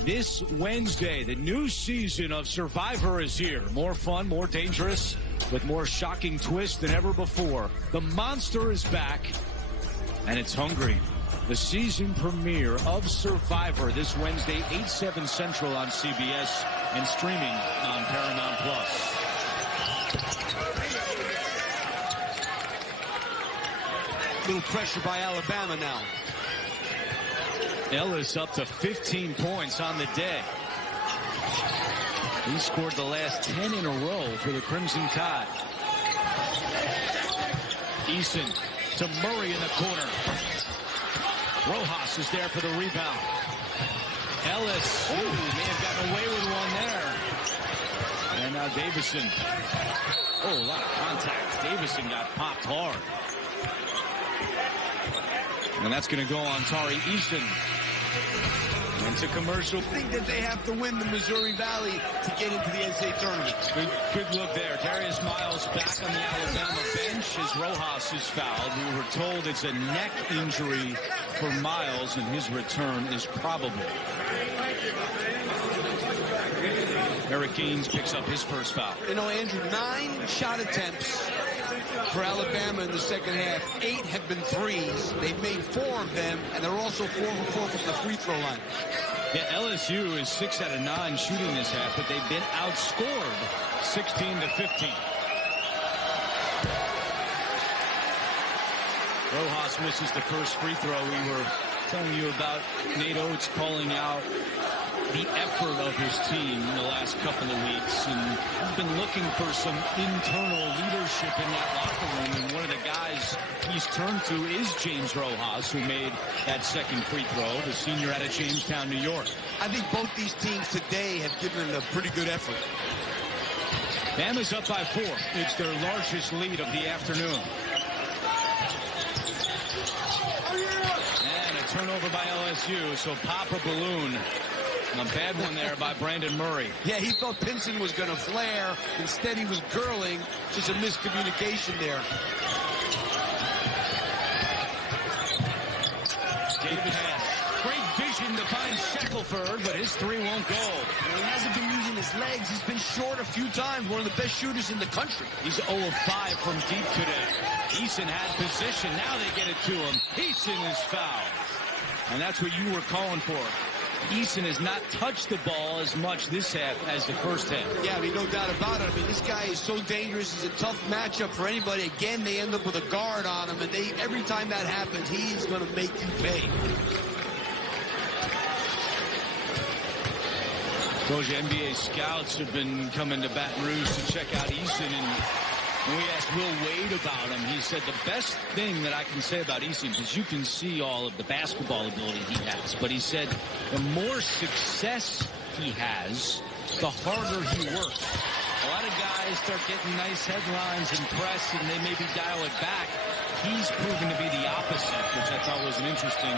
This Wednesday, the new season of Survivor is here. More fun, more dangerous, with more shocking twists than ever before. The monster is back, and it's hungry. The season premiere of Survivor this Wednesday, 8/7 Central on CBS and streaming on Paramount Plus. Little pressure by Alabama now. Ellis up to 15 points on the day. He scored the last 10 in a row for the Crimson Tide. Eason to Murray in the corner. Rojas is there for the rebound. Ellis may have gotten away with one there. And now Davison. Oh, a lot of contact. Davison got popped hard. And that's going to go on Tari Eason. Into commercial. I think that they have to win the Missouri Valley to get into the NCAA tournament. Good look there. Darius Miles back on the Alabama bench as Rojas is fouled. We were told it's a neck injury for Miles, and his return is probable. Eric Gaines picks up his first foul. Andrew, 9 shot attempts for Alabama in the second half. 8 have been threes. They've made 4 of them, and they're also 4 for 4 from the free throw line. Yeah, LSU is 6 out of 9 shooting this half, but they've been outscored 16-15. Rojas misses the first free throw. We were telling you about Nate Oates calling out the effort of his team in the last couple of weeks, and he's been looking for some internal leadership in that locker room, and one of the guys he's turned to is James Rojas, who made that second free throw, the senior out of Jamestown, New York. I think both these teams today have given a pretty good effort. Bama's up by 4. It's their largest lead of the afternoon. And a turnover by LSU, so pop a balloon. A bad one there by Brandon Murray. Yeah, he thought Pinson was going to flare. Instead, he was curling. Just a miscommunication there. David has great vision to find Shackelford, but his three won't go. He hasn't been using his legs. He's been short a few times. One of the best shooters in the country. He's 0 of 5 from deep today. Eason had position. Now they get it to him. Eason is fouled. And that's what you were calling for. Eason has not touched the ball as much this half as the first half. Yeah, I mean, no doubt about it. I mean, this guy is so dangerous. He's a tough matchup for anybody. Again, they end up with a guard on him, and every time that happens, he's going to make you pay. Those NBA scouts have been coming to Baton Rouge to check out Eason, and when we asked Will Wade about him, he said the best thing that I can say about Eason, because you can see all of the basketball ability he has, but he said the more success he has, the harder he works. A lot of guys start getting nice headlines and press, and they maybe dial it back. He's proven to be the opposite, which I thought was an interesting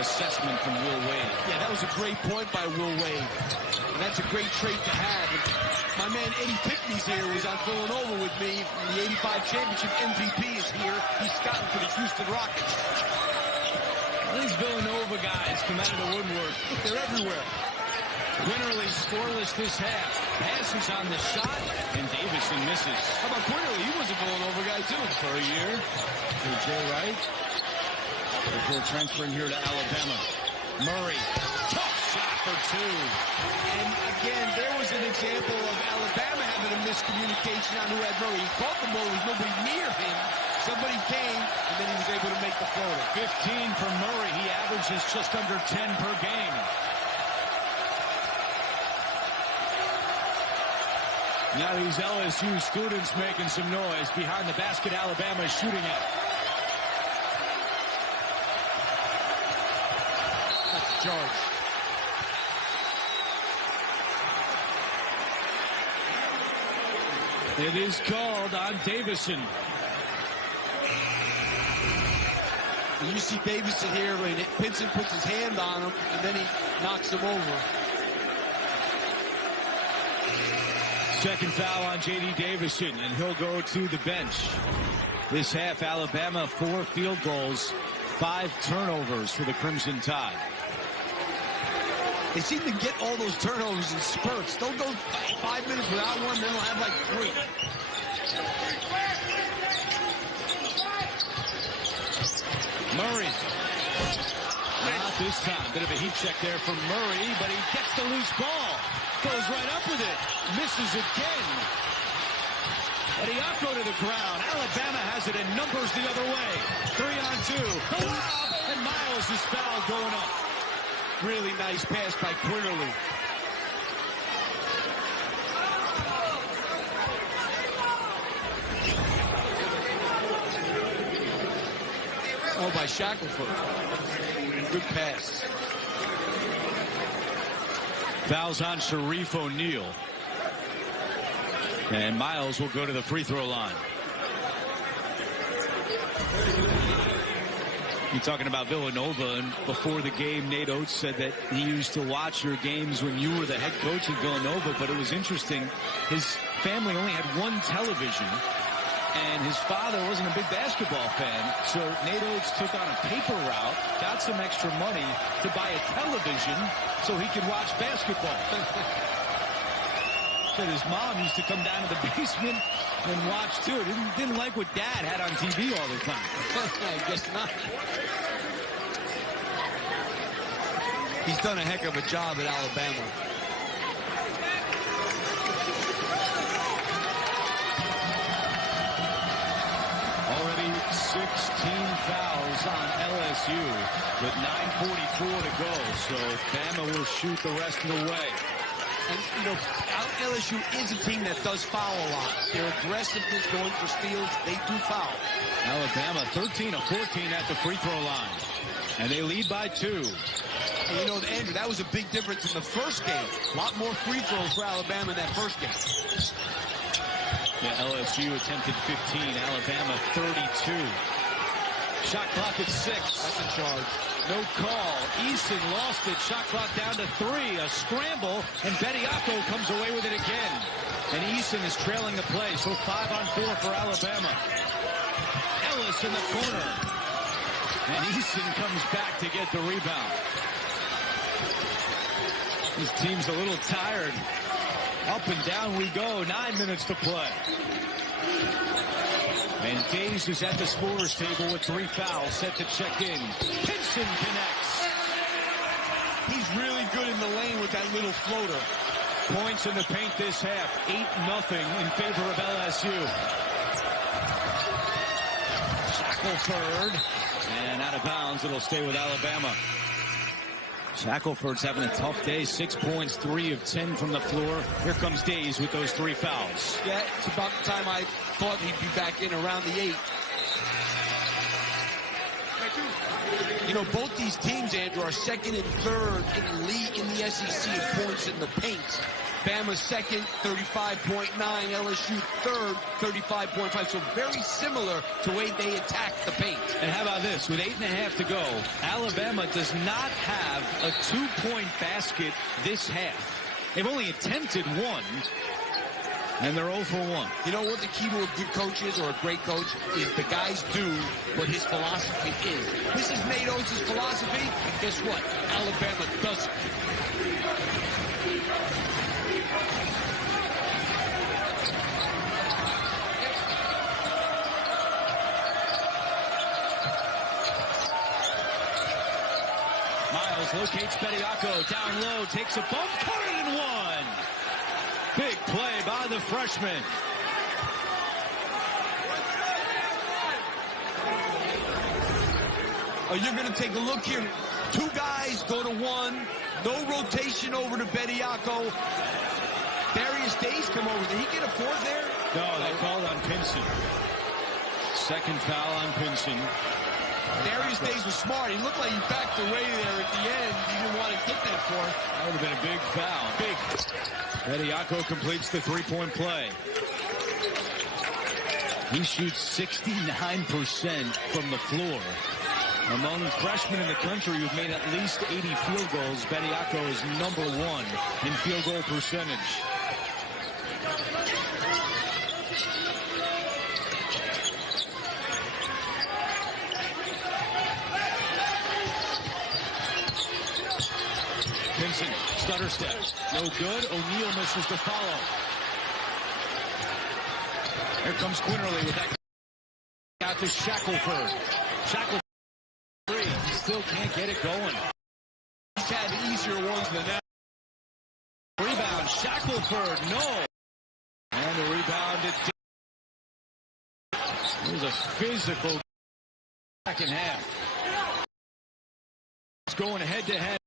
assessment from Will Wade. Yeah, that was a great point by Will Wade. And that's a great trait to have. And my man Eddie Pickney's here, who's on Villanova with me. The 85 championship MVP is here. He's scouting for the Houston Rockets. Well, these Villanova guys come out of the woodwork. They're everywhere. Quinterly scoreless this half. Passes on the shot, and Davison misses. How about Quinterly? He was a Villanova guy, too. For a year. For Jay Wright. Before transferring here to Alabama. Murray. Tough shot for 2. And again, there was an example of Alabama having a miscommunication on who had Murray. He caught the ball. There was nobody near him. Somebody came, and then he was able to make the floater. 15 for Murray. He averages just under 10 per game. Now these LSU students making some noise behind the basket. Alabama is shooting it. That's a charge. It is called on Davison. And you see Davison here when Pinson puts his hand on him, and then he knocks him over. Second foul on J.D. Davison, and he'll go to the bench. This half, Alabama, 4 field goals, 5 turnovers for the Crimson Tide. They seem to get all those turnovers in spurts. They'll go 5 minutes without one, then they'll have like 3. Murray. Not this time. Bit of a heat check there from Murray, but he gets the loose ball. Goes right up with it. Misses again. Ediako to the ground. Alabama has it in numbers the other way. 3-on-2. The lob, and Miles is fouled going up. Really nice pass by Quinterly. Oh, by Shackelford. Good pass. Fouls on Sharif O'Neal. And Miles will go to the free throw line. You're talking about Villanova, and before the game, Nate Oates said that he used to watch your games when you were the head coach at Villanova, but it was interesting. His family only had one television, and his father wasn't a big basketball fan, so Nate Oates took on a paper route, got some extra money to buy a television so he could watch basketball. Said his mom used to come down to the basement and watch too. Didn't like what Dad had on TV all the time. I guess not. He's done a heck of a job at Alabama. Already 16 fouls on LSU with 9:44 to go. So Bama will shoot the rest of the way. And, you know, LSU is a team that does foul a lot. Their aggressiveness going for steals, they do foul. Alabama 13 of 14 at the free throw line. And they lead by 2. And, you know, Andrew, that was a big difference in the first game. A lot more free throws for Alabama in that first game. Yeah, LSU attempted 15, Alabama 32. Shot clock at 6. That's a charge. No call. Eason lost it. Shot clock down to 3. A scramble, and Bediako comes away with it again. And Eason is trailing the play, so 5 on 4 for Alabama. Ellis in the corner. And Eason comes back to get the rebound. This team's a little tired. Up and down we go. 9 minutes to play. And Days is at the scorer's table with 3 fouls, set to check in. Pinson connects. He's really good in the lane with that little floater. Points in the paint this half. 8-0 in favor of LSU. Shackelford. And out of bounds, it'll stay with Alabama. Shackelford's having a tough day. 6 points, 3 of 10 from the floor. Here comes Days with those 3 fouls. Yeah, it's about the time I thought he'd be back in around the 8. You know, both these teams, Andrew, are second and third in the league in the SEC in points in the paint. Bama second, 35.9. LSU third, 35.5. So very similar to the way they attack the paint. And how about this? With 8.5 to go, Alabama does not have a 2-point basket this half. They've only attempted 1, and they're 0 for 1. You know what the key to a good coach is, or a great coach, is the guys do what his philosophy is. This is Nate Oates' philosophy, and guess what? Alabama doesn't. Miles locates Bediako down low, takes a bump, caught it in 1. Big play by the freshman. Oh, you're going to take a look here. 2 guys go to 1. No rotation over to Bediako. Darius Days come over. Did he get a 4th there? No, they called on Pinson. Second foul on Pinson. Darius Days was smart. He looked like he backed away there at the end. He didn't want to get that 4th. That would have been a big foul. Big. Bediako completes the 3-point play. He shoots 69% from the floor. Among freshmen in the country who've made at least 80 field goals, Bediako is number 1 in field goal percentage. Pinson, stutter step. No good. O'Neal misses the follow. Here comes Quinterly with that. Out to Shackelford. Shackelford. He still can't get it going. He's had easier ones than that. Rebound. Shackelford. No. And the rebound. It was a physical second half. It's going head to head.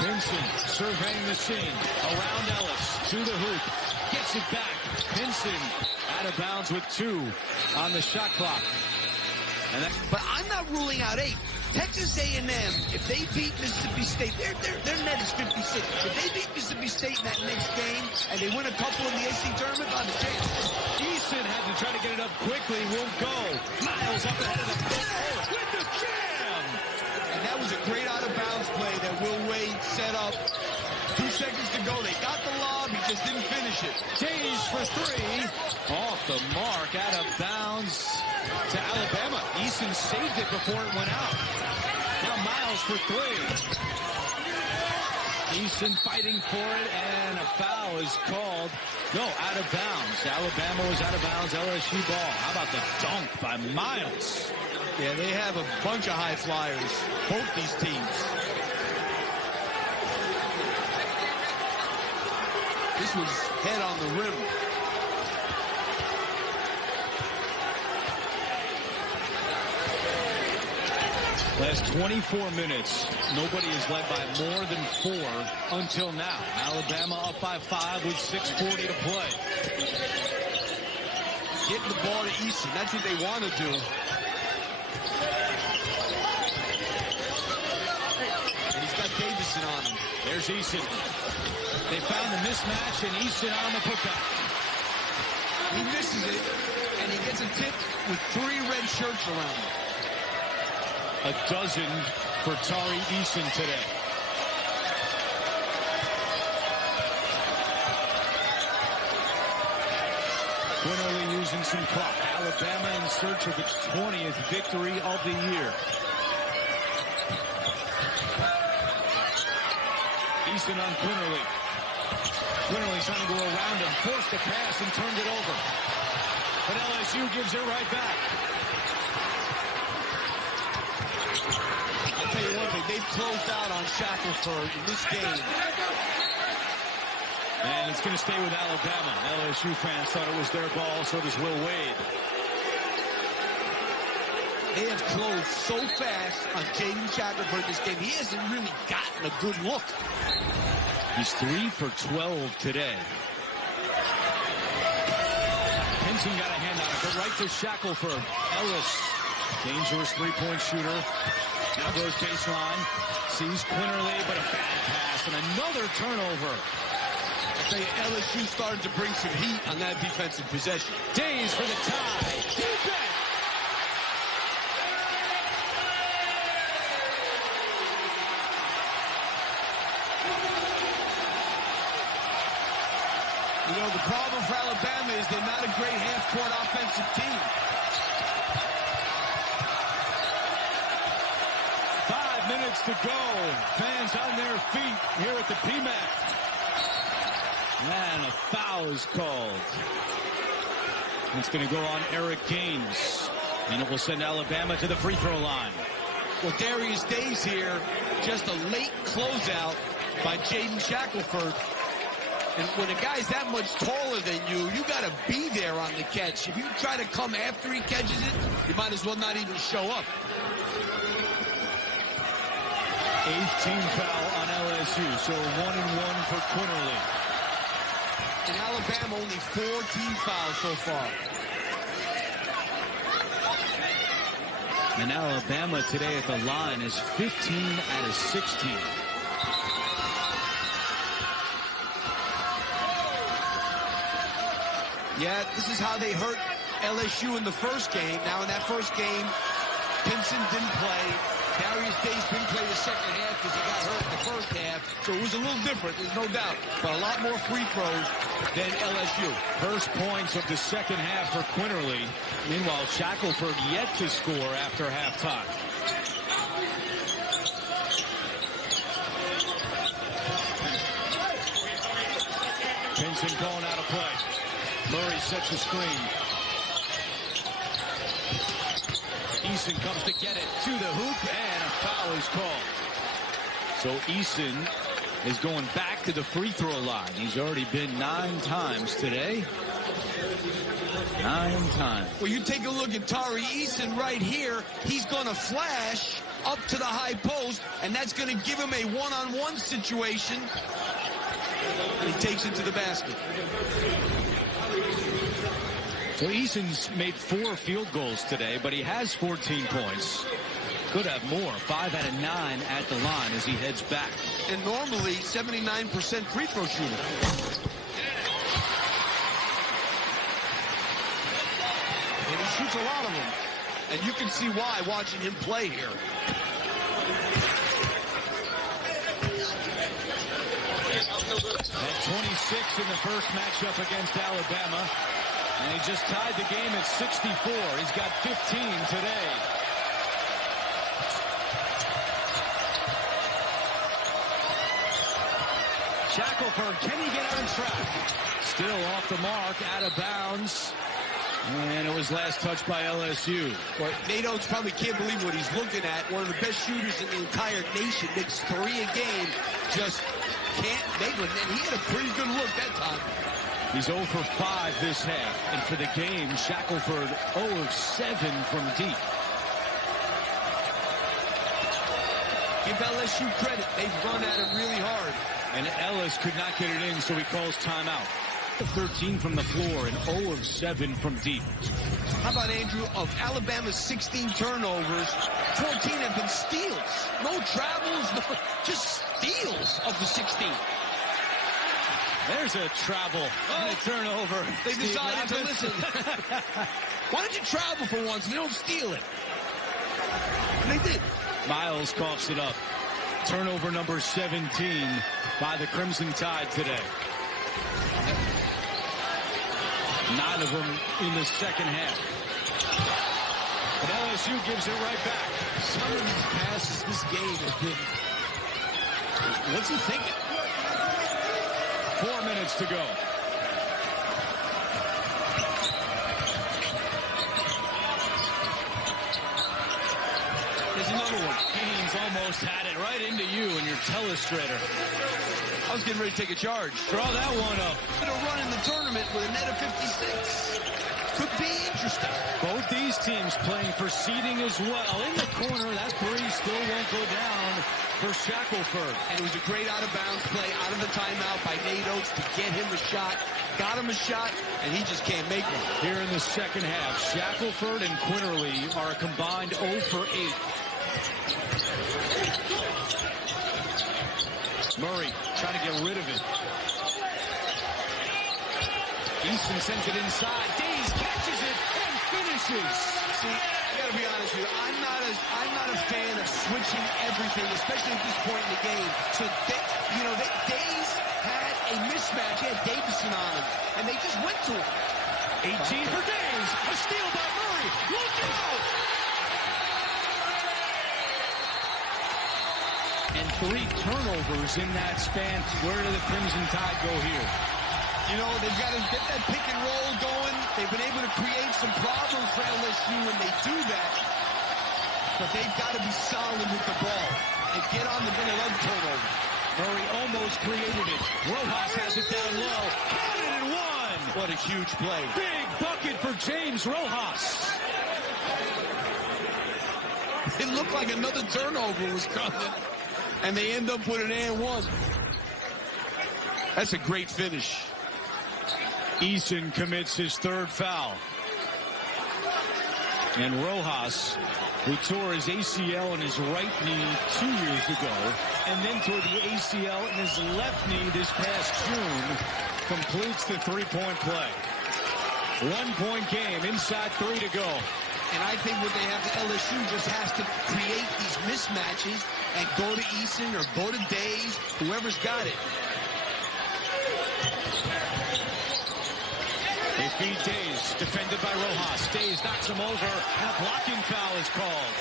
Pinson surveying the scene. Around Ellis. To the hoop. Gets it back. Pinson out of bounds with 2 on the shot clock. But I'm not ruling out 8. Texas A&M, if they beat Mississippi State, their net is 56. If they beat Mississippi State in that next game and they win a couple in the SEC tournament, on the chance. Eason had to try to get it up quickly. Won't go. Miles up ahead of the ball with the jam. And that was a great out-of-bounds play that Will Wade set up. 2 seconds to go. They got the lob. He just didn't finish it. Days for 3. Off the mark. Out of bounds to Alabama. Eason saved it before it went out. Now Miles for 3. Eason fighting for it, and a foul is called. No, out of bounds. Alabama was out of bounds. LSU ball. How about the dunk by Miles? Yeah, they have a bunch of high flyers, both these teams. This was head on the rim. Last 24 minutes, nobody is led by more than 4 until now. Alabama up by 5 with 6:40 to play. Getting the ball to Eason, that's what they want to do. And he's got Davison on him. There's Eason. They found the mismatch, and Eason on the putback. He misses it, and he gets a tip with 3 red shirts around him. A dozen for Tari Eason today. Quinterly using some clock. Alabama in search of its 20th victory of the year. Eason on Quinterly. Quinterly trying to go around him, forced a pass and turned it over. But LSU gives it right back. I'll tell you one thing, they've closed out on Shackelford in this game. And it's going to stay with Alabama. LSU fans thought it was their ball, so does Will Wade. They have closed so fast on Jaden Shackelford this game. He hasn't really gotten a good look. He's 3 for 12 today. Henson got a hand on it, but right to Shackelford. Ellis, dangerous three-point shooter. Now goes baseline. Sees Quinterly, but a bad pass and another turnover. I tell you, LSU started to bring some heat on that defensive possession. Days for the tie. You bet. You know, the problem for Alabama is they're not a great half-court offensive team. 5 minutes to go. Fans on their feet here at the PMAC. And a foul is called. It's going to go on Eric Gaines. And it will send Alabama to the free throw line. Well, Darius Days here, just a late closeout by Jaden Shackelford. And when a guy's that much taller than you, you got to be there on the catch. If you try to come after he catches it, you might as well not even show up. 8th team foul on LSU, so 1-and-1 for Quinterly. In Alabama, only 4 team fouls so far. And Alabama today at the line is 15 out of 16. Yeah, this is how they hurt LSU in the first game. Now, in that first game, Pinson didn't play. Darius Days didn't play the second half because he got hurt in the first half. So it was a little different, there's no doubt. But a lot more free throws than LSU. First points of the second half for Quinterly. Meanwhile, Shackelford yet to score after halftime. Pinson calling out a play. Murray sets the screen. Eason comes to get it to the hoop, and a foul is called. So Eason is going back to the free throw line. He's already been 9 times today. 9 times. Well, you take a look at Tari Eason right here. He's going to flash up to the high post, and that's going to give him a one-on-one situation. He takes it to the basket. So Eason's made 4 field goals today, but he has 14 points. Could have more. 5 out of 9 at the line as he heads back. And normally 79% free throw shooter. And he shoots a lot of them. And you can see why watching him play here. At 26 in the first matchup against Alabama. And he just tied the game at 64. He's got 15 today. Shackelford, can he get on track? Still off the mark, out of bounds. And it was last touched by LSU. But Nate Oates probably can't believe what he's looking at. One of the best shooters in the entire nation, makes 3 a game, just can't make one. And he had a pretty good look that time. He's 0 for 5 this half. And for the game, Shackelford 0 of 7 from deep. Give LSU credit. They've run at it really hard. And Ellis could not get it in, so he calls timeout. 13 from the floor and 0 of 7 from deep. How about, Andrew, of Alabama's 16 turnovers, 14 have been steals. No travels, no, just steals of the 16. There's a travel and a turnover. They decided to listen. Why don't you travel for once and you don't steal it? And they did. Miles coughs it up. Turnover number 17 by the Crimson Tide today. 9 of them in the second half. But LSU gives it right back. Some of these passes this game have been... What's he thinking? 4 minutes to go. There's another one. Haynes almost had it right into you and your telestrator. I was getting ready to take a charge. Draw that one up. Going to run in the tournament with a net of 56. Could be interesting. Both these teams playing for seeding as well. In the corner, that 3 still won't go down for Shackelford. And it was a great out-of-bounds play out of the timeout by Nate Oates to get him a shot. Got him a shot, and he just can't make one. Here in the second half, Shackelford and Quinterly are a combined 0 for 8. Murray trying to get rid of it. Easton sends it inside. Days catches it and finishes. See, I gotta be honest with you. I'm not a fan of switching everything, especially at this point in the game. So, Days had a mismatch. He had Davison on him, and they just went to him. 18 for Days. A steal by Murray. Look out! And 3 turnovers in that span. Where do the Crimson Tide go here? You know, they've got to get that pick and roll going. They've been able to create some problems for LSU when they do that. But they've got to be solid with the ball and get on the win 11 turnover. Murray almost created it. Rojas has it down low. Counted and one. What a huge play. Big bucket for James Rojas. It looked like another turnover was coming. And they end up with an and one. That's a great finish. Eason commits his 3rd foul. And Rojas, who tore his ACL in his right knee 2 years ago, and then tore the ACL in his left knee this past June, completes the 3-point play. 1-point game, inside 3 to go. And I think what they have to LSU just has to create these mismatches and go to Eason or go to Days, whoever's got it. They feed Days, defended by Rojas. Days knocks him over, and a blocking foul is called.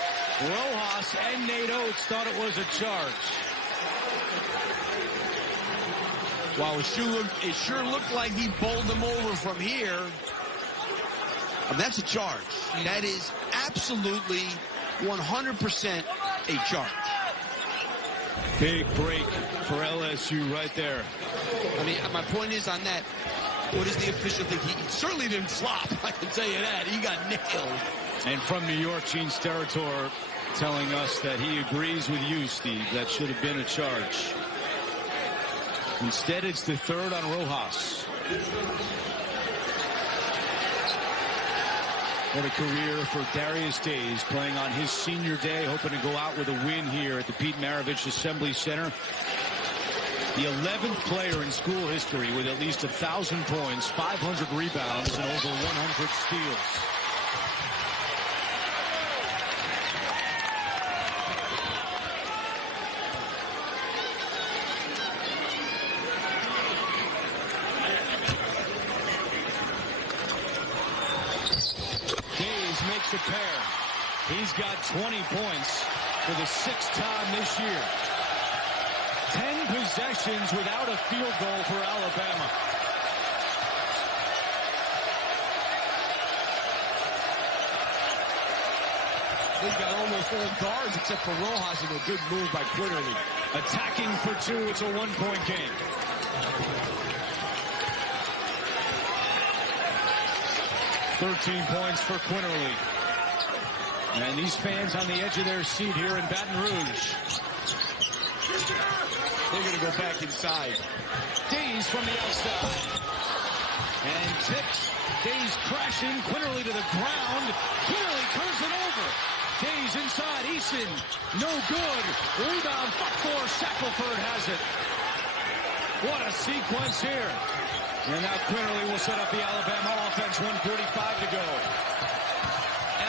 Rojas and Nate Oates thought it was a charge. Wow, it sure looked like he bowled them over from here. That's a charge. That is absolutely 100% a charge. Big break for LSU right there. I mean, my point is on that, what does the official think? He certainly didn't flop, I can tell you that. He got nailed. And from New York, Gene Steratore telling us that he agrees with you, Steve. That should have been a charge. Instead, it's the 3rd on Rojas. What a career for Darius Days, playing on his senior day, hoping to go out with a win here at the Pete Maravich Assembly Center. The 11th player in school history with at least 1,000 points, 500 rebounds, and over 100 steals. Makes a pair. He's got 20 points for the 6th time this year. 10 possessions without a field goal for Alabama. They've got almost all guards except for Rojas, and a good move by Quinterly. Attacking for two, it's a one-point game. $13 points for Quinterly. And these fans on the edge of their seat here in Baton Rouge. They're going to go back inside. Days from the outside. And tips. Days crashing. Quinterly to the ground. Quinterly turns it over. Days inside. Eason. No good. Rebound. For Shackelford has it. What a sequence here. And now Quinterly will set up the Alabama offense. 1:45 to go.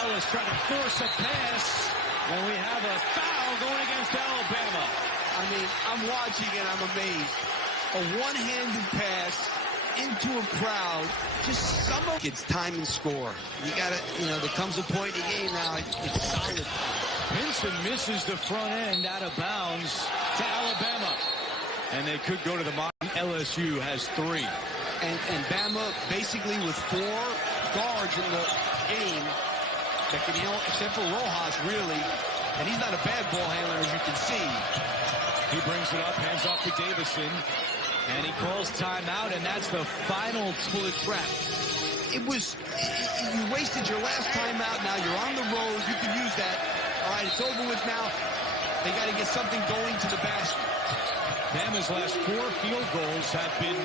Ellis trying to force a pass. And we have a foul going against Alabama. I mean, I'm watching and I'm amazed. A one-handed pass into a crowd. Just some of it's time and score. You got to, there comes a point in the game now. It's solid. Pinson misses the front end out of bounds to Alabama. And they could go to the bottom. LSU has 3. And Bama basically with 4 guards in the game that can, except for Rojas, really. And he's not a bad ball handler, as you can see. He brings it up, hands off to Davison. And he calls timeout, and that's the final split trap. You wasted your last timeout. Now you're on the road. You can use that. All right, it's over with now. They got to get something going to the basket. Bama's last 4 field goals have been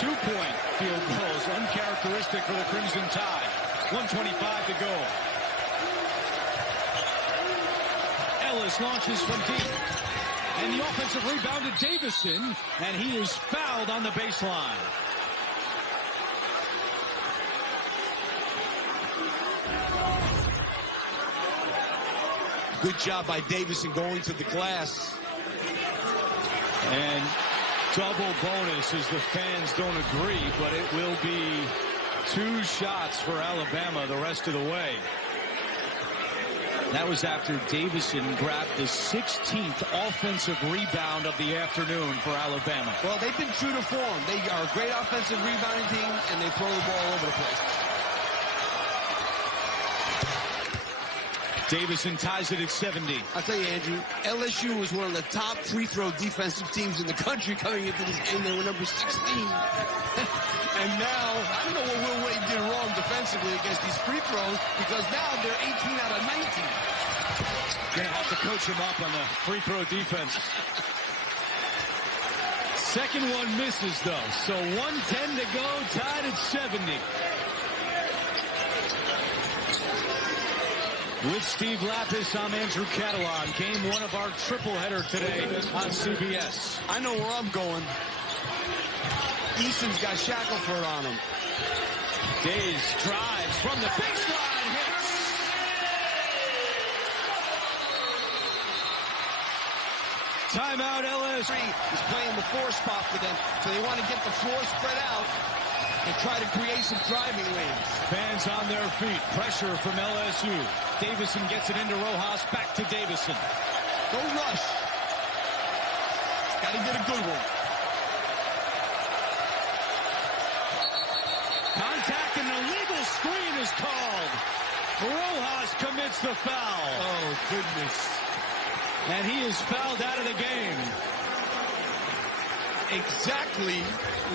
2-point field goals, uncharacteristic for the Crimson Tide. 1:25 to go. Ellis launches from deep. And the offensive rebound to Davison, and he is fouled on the baseline. Good job by Davison going to the glass. And double bonus as the fans don't agree, but it will be 2 shots for Alabama the rest of the way. That was after Davison grabbed the 16th offensive rebound of the afternoon for Alabama. Well, they've been true to form. They are a great offensive rebounding team, and they throw the ball all over the place. Davison ties it at 70. I'll tell you, Andrew, LSU was one of the top free throw defensive teams in the country coming into this game. They were number 16. And now, I don't know what Will Wade did wrong defensively against these free throws, because now they're 18 out of 19. Gonna have to coach him up on the free throw defense. Second one misses, though. So 1:10 to go, tied at 70. With Steve Lapis, I'm Andrew Catalan. Game 1 of our triple header today on CBS. I know where I'm going. Easton's got Shackelford on him. Days drives from the baseline, hits. Timeout, LSU. Is playing the 4 spot for them, so they want to get the floor spread out and try to create some driving lanes. Fans on their feet. Pressure from LSU. Davison gets it into Rojas. Back to Davison. Don't rush. Got to get a good one. Contact and an illegal screen is called. Rojas commits the foul. Oh, goodness. And he is fouled out of the game. Exactly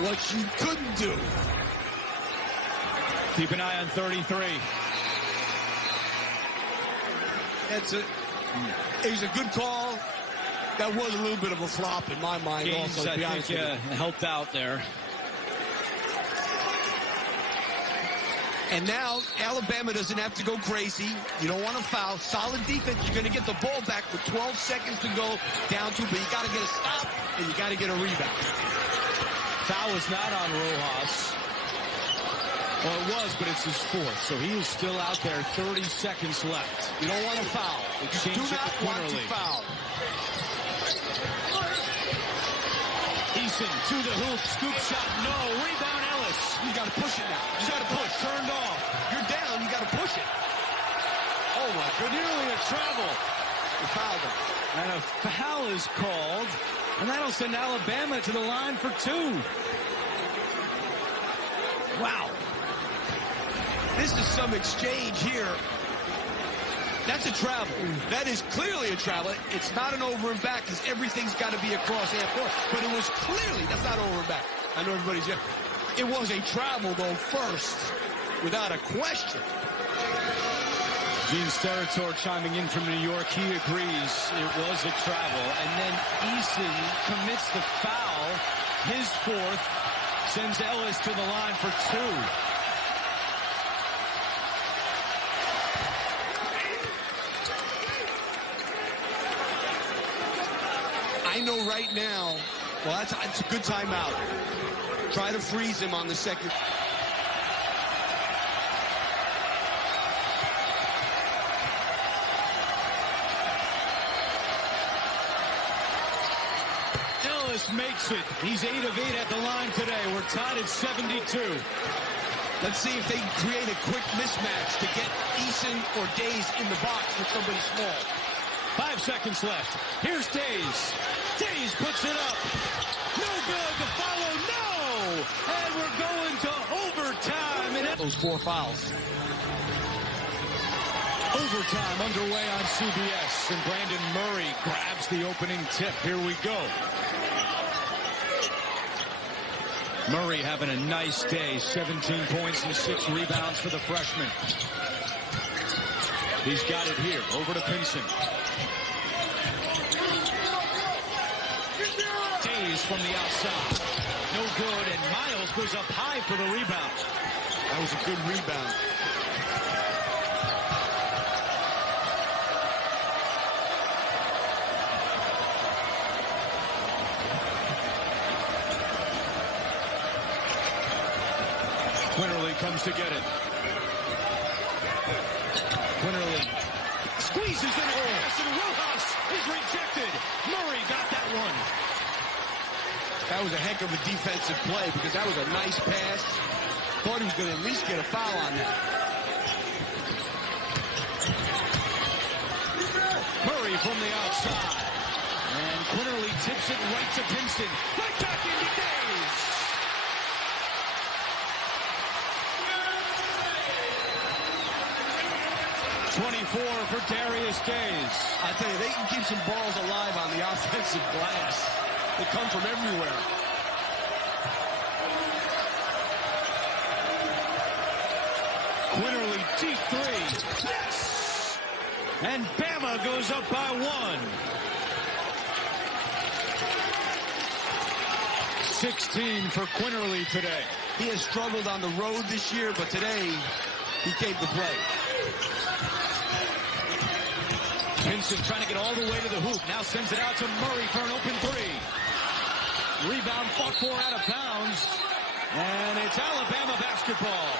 what you couldn't do. Keep an eye on 33. It was a good call. That was a little bit of a flop in my mind. Gaines, also, to be I honest think, with you. helped out there. And now Alabama doesn't have to go crazy. You don't want to foul. Solid defense. You're going to get the ball back with 12 seconds to go down 2, but you got to get a stop and you got to get a rebound. Foul is not on Rojas. Well, it was, but it's his 4th, so he is still out there. 30 seconds left. You don't want to foul. You do not want to foul. Eason to the hoop, scoop shot, no. Rebound, Ellis. You got to push it now. You got to push. Turned off. You're down. You got to push it. Oh my goodness. Nearly a travel. You fouled him. And a foul is called And that'll send Alabama to the line for 2. Wow. This is some exchange here. That's a travel. That is clearly a travel. It's not an over and back because everything's got to be across half court. But it was clearly, that's not over and back. I know everybody's here. It was a travel, though, first, without a question. Gene Steratore chiming in from New York. He agrees it was a travel. And then Eason commits the foul. His 4th sends Ellis to the line for 2. I know right now, well, that's a good timeout. Try to freeze him on the second. Ellis makes it. He's 8 of 8 at the line today. We're tied at 72. Let's see if they can create a quick mismatch to get Eason or Days in the box with somebody small. 5 seconds left. Here's Days. Days puts it up. No good. The follow, no! And we're going to overtime. And those 4 fouls. Overtime underway on CBS. And Brandon Murray grabs the opening tip. Here we go. Murray having a nice day. 17 points and 6 rebounds for the freshman. He's got it here. Over to Pinson. Days from the outside. No good, and Miles goes up high for the rebound. That was a good rebound. Quinterly comes to get it. Quinterly squeezes it in. And Rojas is rejected. Murray got that one. That was a heck of a defensive play because that was a nice pass. Thought he was going to at least get a foul on that. Murray from the outside. And Quinterly tips it right to Pinson. Right back into Days. .24 for Darius Days. I tell you, they can keep some balls alive on the offensive glass. They come from everywhere. Quinterly, deep 3. Yes! And Bama goes up by 1. 16 for Quinterly today. He has struggled on the road this year, but today he came to play. Pinson trying to get all the way to the hoop. Now sends it out to Murray for an open 3. Rebound fought for out of bounds. And it's Alabama basketball.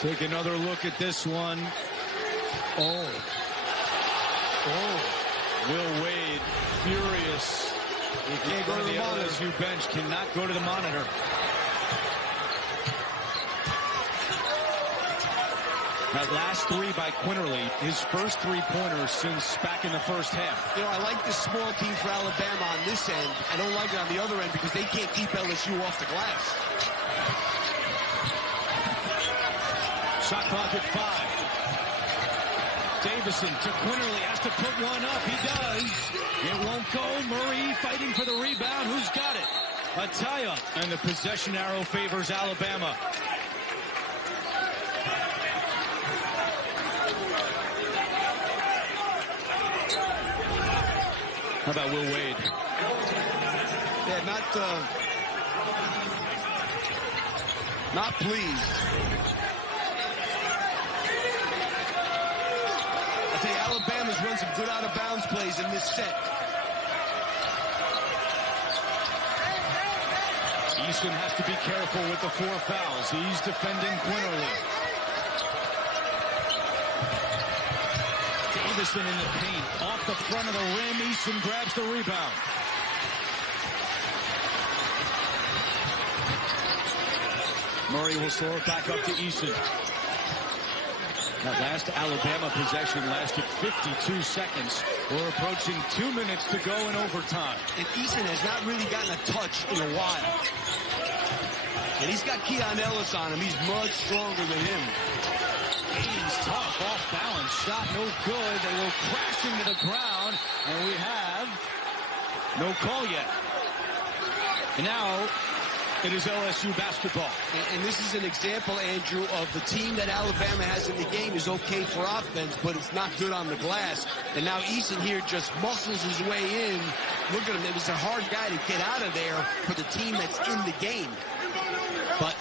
Take another look at this one. Oh. Will Wade, furious. He can't go to the monitor. LSU bench cannot go to the monitor. That last 3 by Quinterly, his first 3-pointer since back in the first half. You know, I like this small team for Alabama on this end. I don't like it on the other end because they can't keep LSU off the glass. Shot clock at 5. Davison to Quinterly, has to put one up. He does. It won't go. Murray fighting for the rebound. Who's got it? Ataya. And the possession arrow favors Alabama. How about Will Wade? Yeah, not pleased. I tell you, Alabama's run some good out-of-bounds plays in this set. Easton has to be careful with the 4 fouls. He's defending Quinterly. Davison in the paint. Off the front of the rim. Easton grabs the rebound. Murray will throw it back up to Easton. That last Alabama possession lasted 52 seconds. We're approaching 2 minutes to go in overtime. And Eason has not really gotten a touch in a while. And he's got Keon Ellis on him. He's much stronger than him. He's tough, off balance, shot no good. They will crash into the ground, and we have no call yet. And now it is LSU basketball. And this is an example, Andrew, of the team that Alabama has in the game is okay for offense, but it's not good on the glass. And now Eason here just muscles his way in. Look at him. It was a hard guy to get out of there for the team that's in the game. But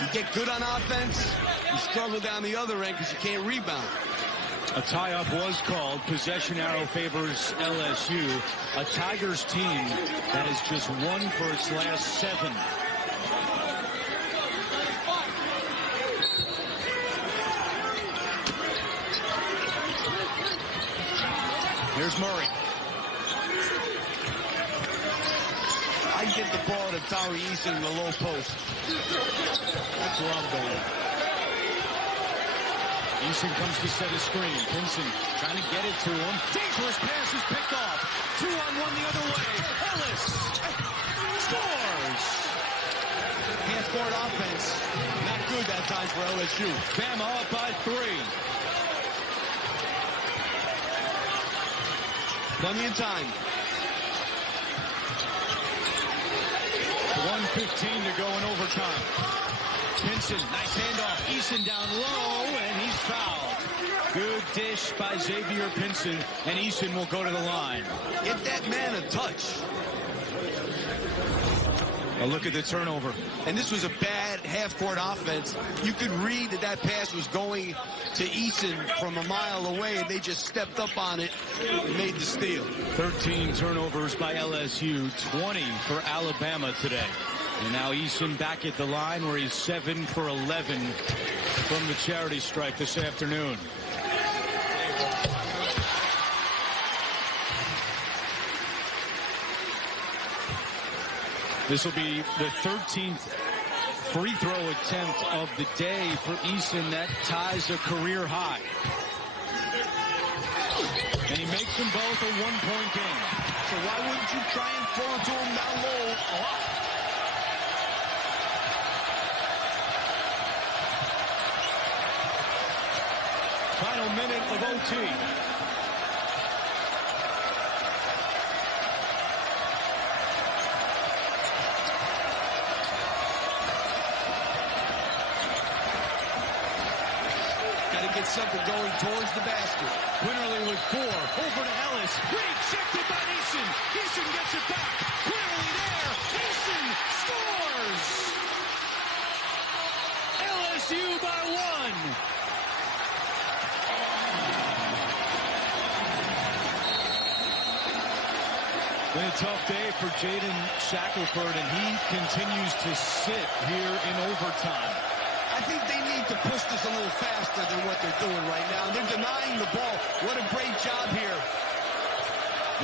you get good on offense, you struggle down the other end because you can't rebound. A tie-up was called. Possession arrow favors LSU. A Tigers team that has just won for its last 7. Here's Murray. I get the ball to Tari Eason in the low post. That's where I'm going. Eason comes to set a screen. Pinson trying to get it to him. Dangerous pass is picked off. 2-on-1 the other way. Ellis scores. Half-court offense. Not good that time for LSU. Bama up by 3. Plenty of time. 1:15 to go in overtime. Pinson, nice handoff. Eason down low, and he's fouled. Good dish by Xavier Pinson, and Eason will go to the line. Get that man a touch. A look at the turnover. And this was a bad half-court offense. You could read that that pass was going to Eason from a mile away, and they just stepped up on it and made the steal. 13 turnovers by LSU, 20 for Alabama today. And now Eason back at the line where he's 7 for 11 from the charity stripe this afternoon. This will be the 13th free throw attempt of the day for Eason. That ties a career high. And he makes them both a one-point game. So why wouldn't you try and throw it to him down low? Final minute of OT. Get something going towards the basket. Quinterly with 4. Over to Ellis. Rejected by Eason. Eason gets it back. Quinterly there. Eason scores. LSU by 1. Been a tough day for Jaden Shackelford, and he continues to sit here in overtime. I think they need to push this a little faster than what they're doing right now. They're denying the ball. What a great job here.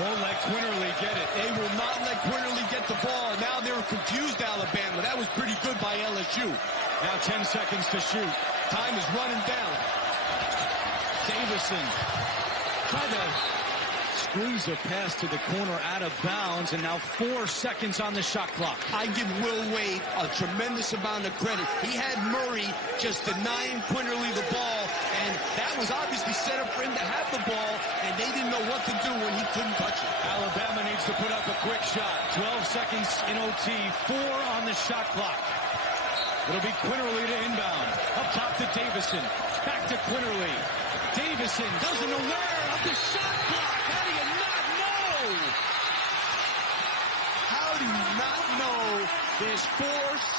Won't let Quinterly get it. They will not let Quinterly get the ball. Now they're confused, Alabama. That was pretty good by LSU. Now 10 seconds to shoot. Time is running down. Davison tried to squeeze a pass to the corner out of bounds, and now 4 seconds on the shot clock. I give Will Wade a tremendous amount of credit. He had Murray just denying Quinterly the ball, and that was obviously set up for him to have the ball, and they didn't know what to do when he couldn't touch it. Alabama needs to put up a quick shot. 12 seconds in OT, 4 on the shot clock. It'll be Quinterly to inbound. Up top to Davison. Back to Quinterly. Davison doesn't aware of the shot clock. How do you not know? How do you not know there's 4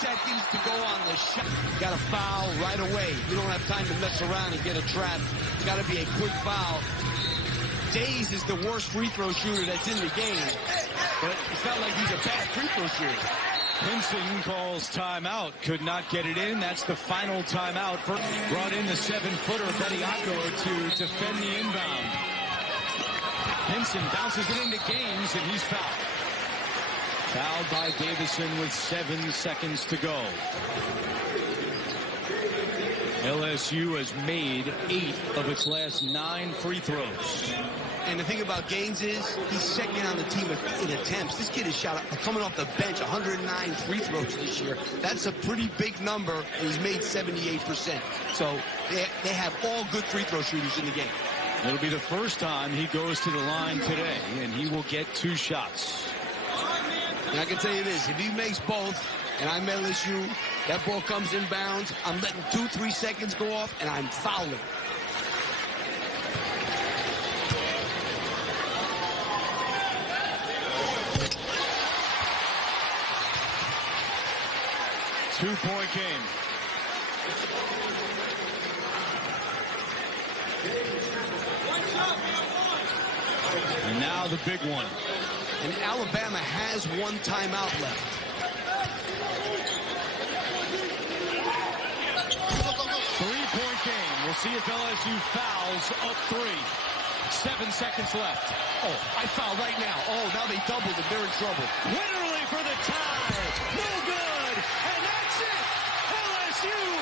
seconds to go on the shot? Got to foul right away. You don't have time to mess around and get a trap. It's got to be a quick foul. Days is the worst free throw shooter that's in the game. But it's not like he's a bad free throw shooter. Pinson calls timeout. Could not get it in. That's the final timeout. Brought in the 7-footer, Bediako, to defend the inbound. Pinson bounces it into Gaines, and he's fouled. Fouled by Davison with 7 seconds to go. LSU has made 8 of its last 9 free throws. And the thing about Gaines is he's second on the team in attempts. This kid is coming off the bench 109 free throws this year. That's a pretty big number, and he's made 78%. So they have all good free throw shooters in the game. It'll be the first time he goes to the line today, and he will get 2 shots. And I can tell you this, if he makes both, and I'm LSU, that ball comes inbounds, I'm letting 2-3 seconds go off, and I'm fouling. Two-point game. And now the big one. And Alabama has 1 timeout left. Three-point game. We'll see if LSU fouls up 3. 7 seconds left. Oh, I foul right now. Oh, now they doubled it. They're in trouble. Winnerly for the tie. No good. And that's it. LSU